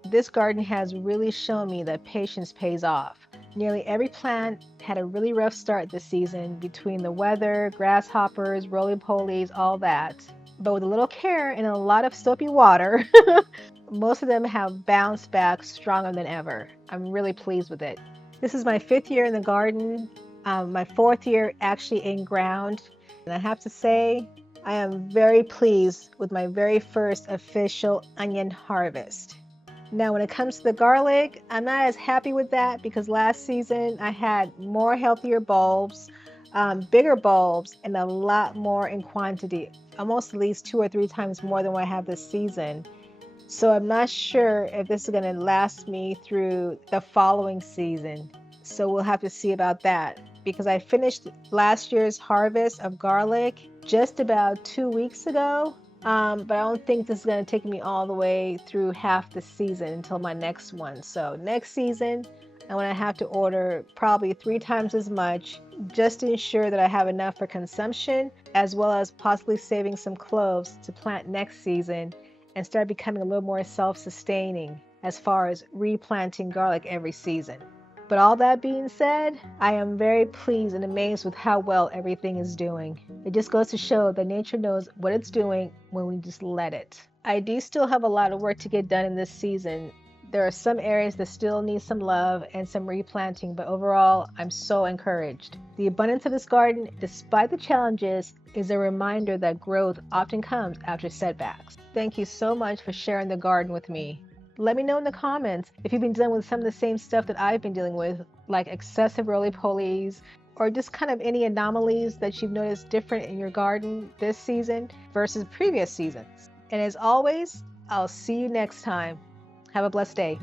This garden has really shown me that patience pays off. Nearly every plant had a really rough start this season between the weather, grasshoppers, roly-polies, all that. But with a little care and a lot of soapy water, most of them have bounced back stronger than ever. I'm really pleased with it. This is my 5th year in the garden, my 4th year actually in ground. And I have to say, I am very pleased with my very first official onion harvest. Now, when it comes to the garlic, I'm not as happy with that because last season I had more healthier bulbs, bigger bulbs, and a lot more in quantity, almost at least 2 or 3 times more than what I have this season. So I'm not sure if this is going to last me through the following season. So we'll have to see about that because I finished last year's harvest of garlic just about 2 weeks ago. But I don't think this is going to take me all the way through half the season until my next one. So next season, I'm going to have to order probably 3 times as much just to ensure that I have enough for consumption, as well as possibly saving some cloves to plant next season and start becoming a little more self-sustaining as far as replanting garlic every season. But all that being said, I am very pleased and amazed with how well everything is doing. It just goes to show that nature knows what it's doing when we just let it. I do still have a lot of work to get done in this season. There are some areas that still need some love and some replanting, but overall, I'm so encouraged. The abundance of this garden, despite the challenges, is a reminder that growth often comes after setbacks. Thank you so much for sharing the garden with me. Let me know in the comments if you've been dealing with some of the same stuff that I've been dealing with, like excessive roly-polies, or just kind of any anomalies that you've noticed different in your garden this season versus previous seasons. And as always, I'll see you next time. Have a blessed day.